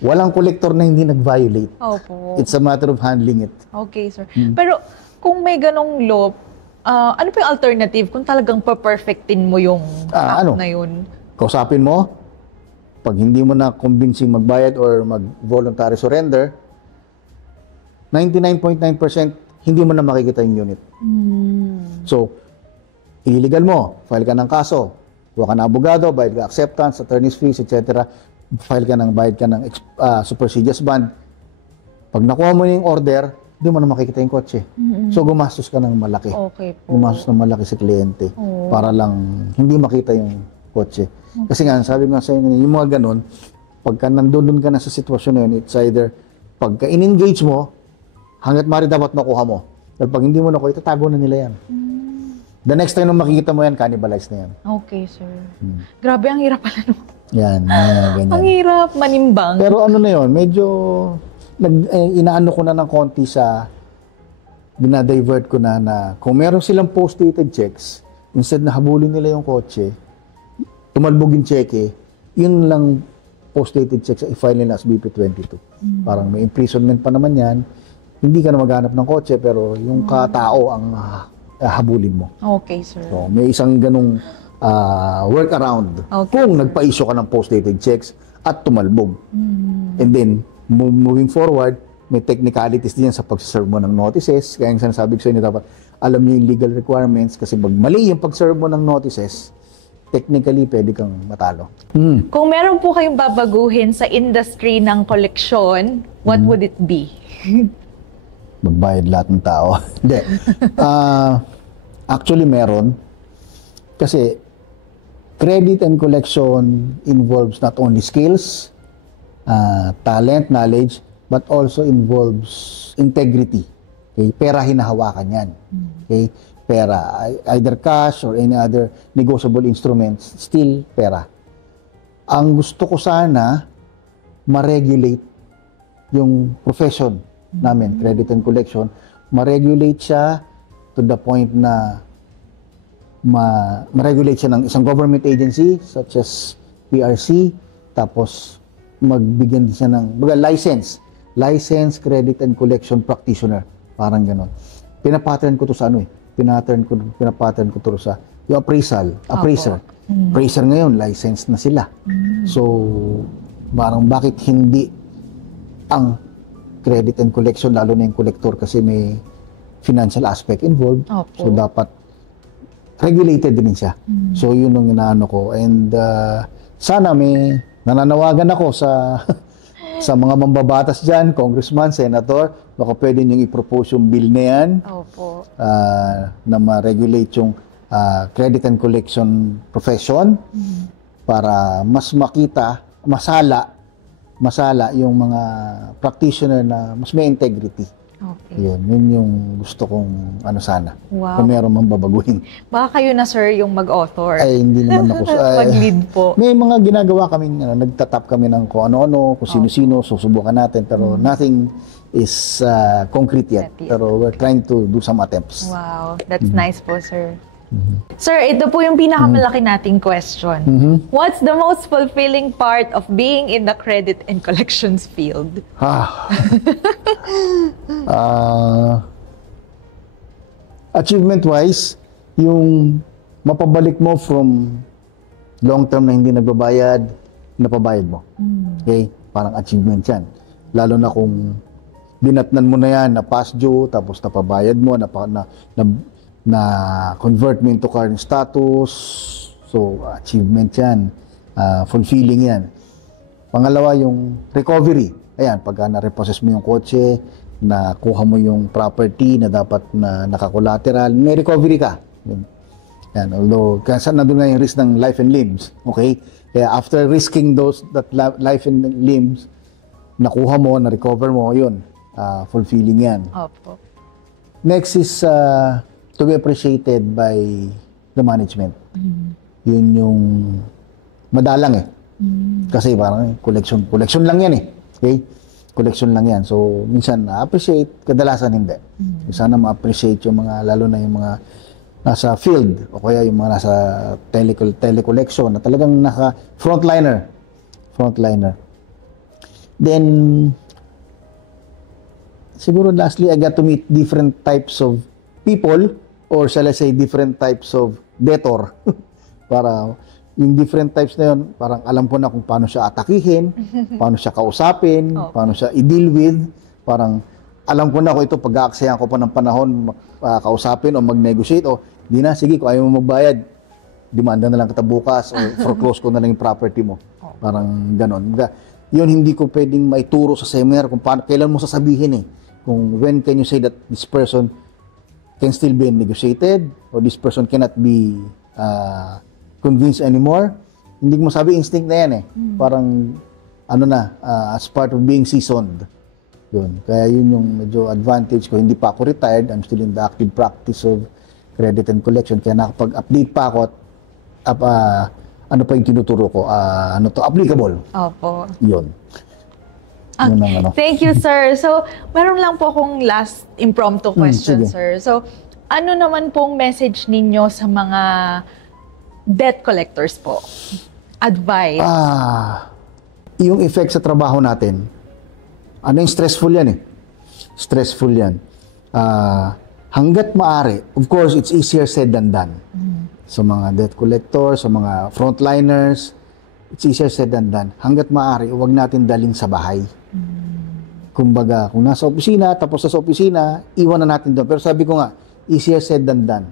Walang collector na hindi nag-violate. Opo. It's a matter of handling it. Okay, sir. Pero kung may ganong law, ano pa yung alternative kung talagang pa-perfectin mo yung act na yun? Kausapin mo, pag hindi mo na convincing magbayad or mag-voluntary surrender, 99.9% hindi mo na makikita yung unit. So, illegal mo, file ka ng kaso, huwag ka ng abogado, bayad ka acceptance, attorney's fees, etc. Bayad ka ng supersedeas bond. Pag nakuha mo yung order, hindi mo na makikita yung kotse. So, gumastos ka ng malaki. Okay po. Gumastos ng malaki sa kliyente para lang hindi makita yung kotse. Kasi nga, sabi nga sa inyo, yung mga ganun, pagka nandun ka na sa sitwasyon na yun, it's either pagka in-engage mo, hanggat maaari dapat makuha mo. Dahil pag hindi mo nakuha, itatago na nila yan. The next time na makikita mo yan, cannibalize na yan. Okay, sir. Grabe, ang hirap pala no. Yan, ganyan. Ang hirap, manimbang. Pero na yun, medyo inaano ko na ng konti sa dinadivert ko na kung meron silang post-dated checks, instead na habulin nila yung kotse, tumalbog yung cheque, yun lang post-dated checks, i-file nila as BP22. Parang may imprisonment pa naman yan. Hindi ka na maghanap ng kotse, pero yung katao ang habulin mo. Okay, sir. So, may isang ganung workaround kung nagpa-issue ka ng post-dated checks at tumalbog. And then, moving forward, may technicalities din sa pag-serve mo ng notices. Kaya yung sinasabi ko sa inyo, dapat alam niyo yung legal requirements kasi pag mali yung pag-serve mo ng notices, technically, pwede kang matalo. Kung meron po kayong babaguhin sa industry ng koleksyon, what would it be? Magbayad lahat ng tao. Hindi. Actually, meron. Kasi, credit and collection involves not only skills, talent, knowledge, but also involves integrity. Okay? Pera hinahawakan yan. Okay? Pera. Either cash or any other negotiable instruments, still pera. Ang gusto ko sana, ma-regulate yung profession namin, credit and collection, ma-regulate siya to the point na ma-regulate siya ng isang government agency such as PRC, tapos magbigyan din siya ng license, credit and collection practitioner, parang ganon. Pinapattern ko to sa pinapattern ko to sa yung appraiser. Appraiser ngayon, license na sila. So, parang bakit hindi ang credit and collection, lalo na yung collector kasi may financial aspect involved. Opo. So dapat regulated din siya. So yun ang inaano ko. And sana may nananawagan ako sa sa mga mambabatas dyan, congressman, senator, baka pwede niyong i-propose yung bill na yan. Opo. Na ma-regulate yung credit and collection profession para mas makita, masala yung mga practitioner na mas may integrity. Okay. Yun yung gusto kong sana. Wow. Kung meron mang babaguhin. Baka kayo na, sir, yung mag-author. Ay, hindi naman ako. Mag-lead po. May mga ginagawa kami, nagtatap kami ng kung ano-ano, kung sino-sino, susubukan natin. Pero nothing is concrete yet. Pero we're trying to do some attempts. Wow, that's nice po, sir. Sir, ito po yung pinakamalaki nating question. What's the most fulfilling part of being in the credit and collections field? Achievement-wise, yung mapabalik mo from long-term na hindi nagbabayad, napabayad mo. Okay? Parang achievement yan. Lalo na kung dinatnan mo na yan, na past due, tapos napabayad mo, na convert mo into current status. So, achievement yan. Fulfilling yan. Pangalawa, yung recovery. Ayan, pagka na-repossess mo yung kotse, nakuha mo yung property na dapat na naka-collateral, may recovery ka. Yan, although, kasi nandun nga yung risk ng life and limbs. Okay? Kaya after risking that life and limbs, nakuha mo, na-recover mo, yun. Fulfilling yan. Opo. Next is to be appreciated by the management. Yun yung madalang Kasi parang collection lang yan Okay? Collection lang yan. So, minsan na-appreciate, kadalasan hindi. Sana ma-appreciate yung mga, lalo na yung mga nasa field o kaya yung mga nasa telecollection na talagang naka frontliner. Then, siguro lastly, I got to meet different types of people or shall I say different types of debtor. Para yung different types na yun, parang alam ko na kung paano siya atakihin, paano siya kausapin, paano siya i-deal with. Parang alam ko na kung ito pag-aaksayan ko pa ng panahon kausapin o mag-negotiate o di na, sige, kung ayaw mo magbayad, demanda na lang kita bukas o foreclose ko na lang yung property mo. Parang ganon. Yun hindi ko pwedeng maituro sa seminar kung paano, kailan mo sasabihin kung when can you say that this person can still be negotiated or this person cannot be convinced anymore. Hindi ko masabi, instinct na yan Parang, as part of being seasoned. Yun. Kaya yun yung medyo advantage ko. Hindi pa ako retired. I'm still in the active practice of credit and collection. Kaya nakapag-update pa ako at ano pa yung tinuturo ko? Applicable. Opo. Yun. Thank you, sir. So, meron lang po akong last impromptu question, sir. So, ano naman pong message ninyo sa mga debt collectors po? Advice? Yung effect sa trabaho natin, yung stressful yan Stressful yan. Hanggat maaari, of course, it's easier said than done. Sa mga debt collectors, sa mga frontliners, it's easier said than done. Hanggat maaari, huwag natin dalhin sa bahay. Kumbaga, kung nasa opisina, tapos sa opisina, iwan na natin doon. Pero sabi ko nga, easier said than done.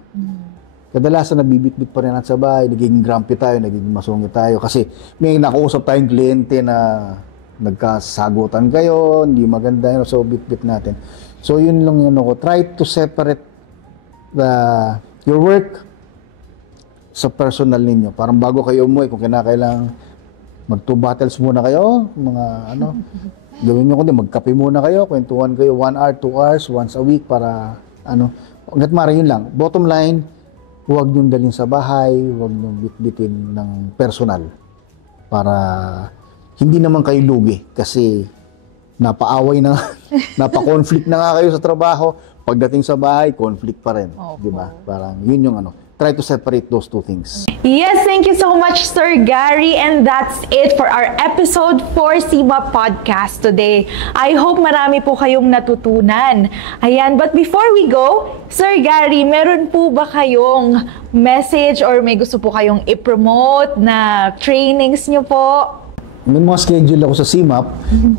Kadalasan nabibitbit pa rin natin sa bahay, nagiging grumpy tayo, nagiging masungit tayo. Kasi may nakausap tayong kliyente na nagkasagutan kayo, hindi maganda, so bitbit natin. So yun lang yun ako. Try to separate your work sa personal ninyo. Parang bago kayo umuwi, kung kinakailangan mag-2 bottles muna kayo, mga gawin nyo kundi, magkape muna kayo, kwentuhan kayo 1 hour, 2 hours, once a week para hanggat maaari yun lang. Bottom line, huwag nyo dalhin sa bahay, huwag nyo bitbitin ng personal para hindi naman kayo lugi kasi napaaway na, napa-conflict na nga kayo sa trabaho, pagdating sa bahay, conflict pa rin. Di ba? Parang yun yung try to separate those two things. Yes, thank you so much, Sir Gary. And that's it for our episode 4 SIMA Podcast today. I hope marami po kayong natutunan. Ayan, but before we go, Sir Gary, meron po ba kayong message or may gusto po kayong i-promote na trainings nyo po? may mga schedule ako sa CMAP,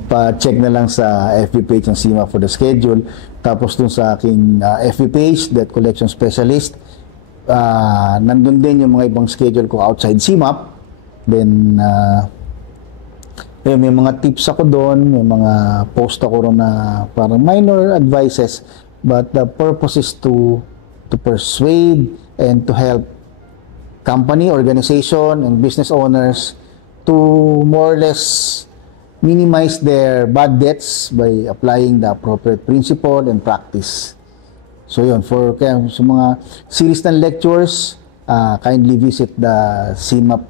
pa-check na lang sa FB page ng CMAP for the schedule. Tapos dun sa aking FB page, Debt Collection Specialist, nandun din yung mga ibang schedule ko outside CMAP. Then, may mga tips ako doon, may mga post ako ron na parang minor advices, but the purpose is to persuade and to help company, organization, and business owners to more or less minimize their bad debts by applying the appropriate principle and practice. So yun, kaya sa mga series ng lectures, kindly visit the CMAP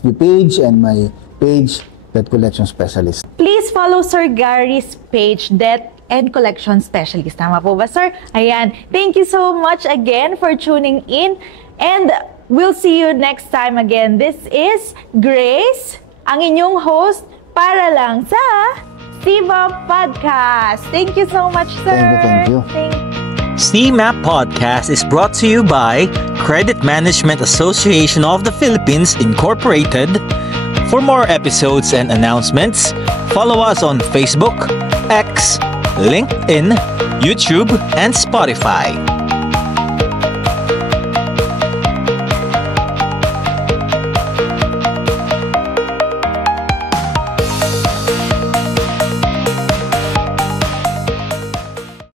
FB page and my page, Debt Collection Specialist. Please follow Sir Gary's page, Debt and Collection Specialist. Tama po ba, sir? Ayan. Thank you so much again for tuning in. And we'll see you next time again. This is Grace, ang inyong host para lang sa CMAP Podcast. Thank you so much, sir. Thank you. CMAP Podcast is brought to you by Credit Management Association of the Philippines Incorporated. For more episodes and announcements, follow us on Facebook, X, LinkedIn, YouTube, and Spotify.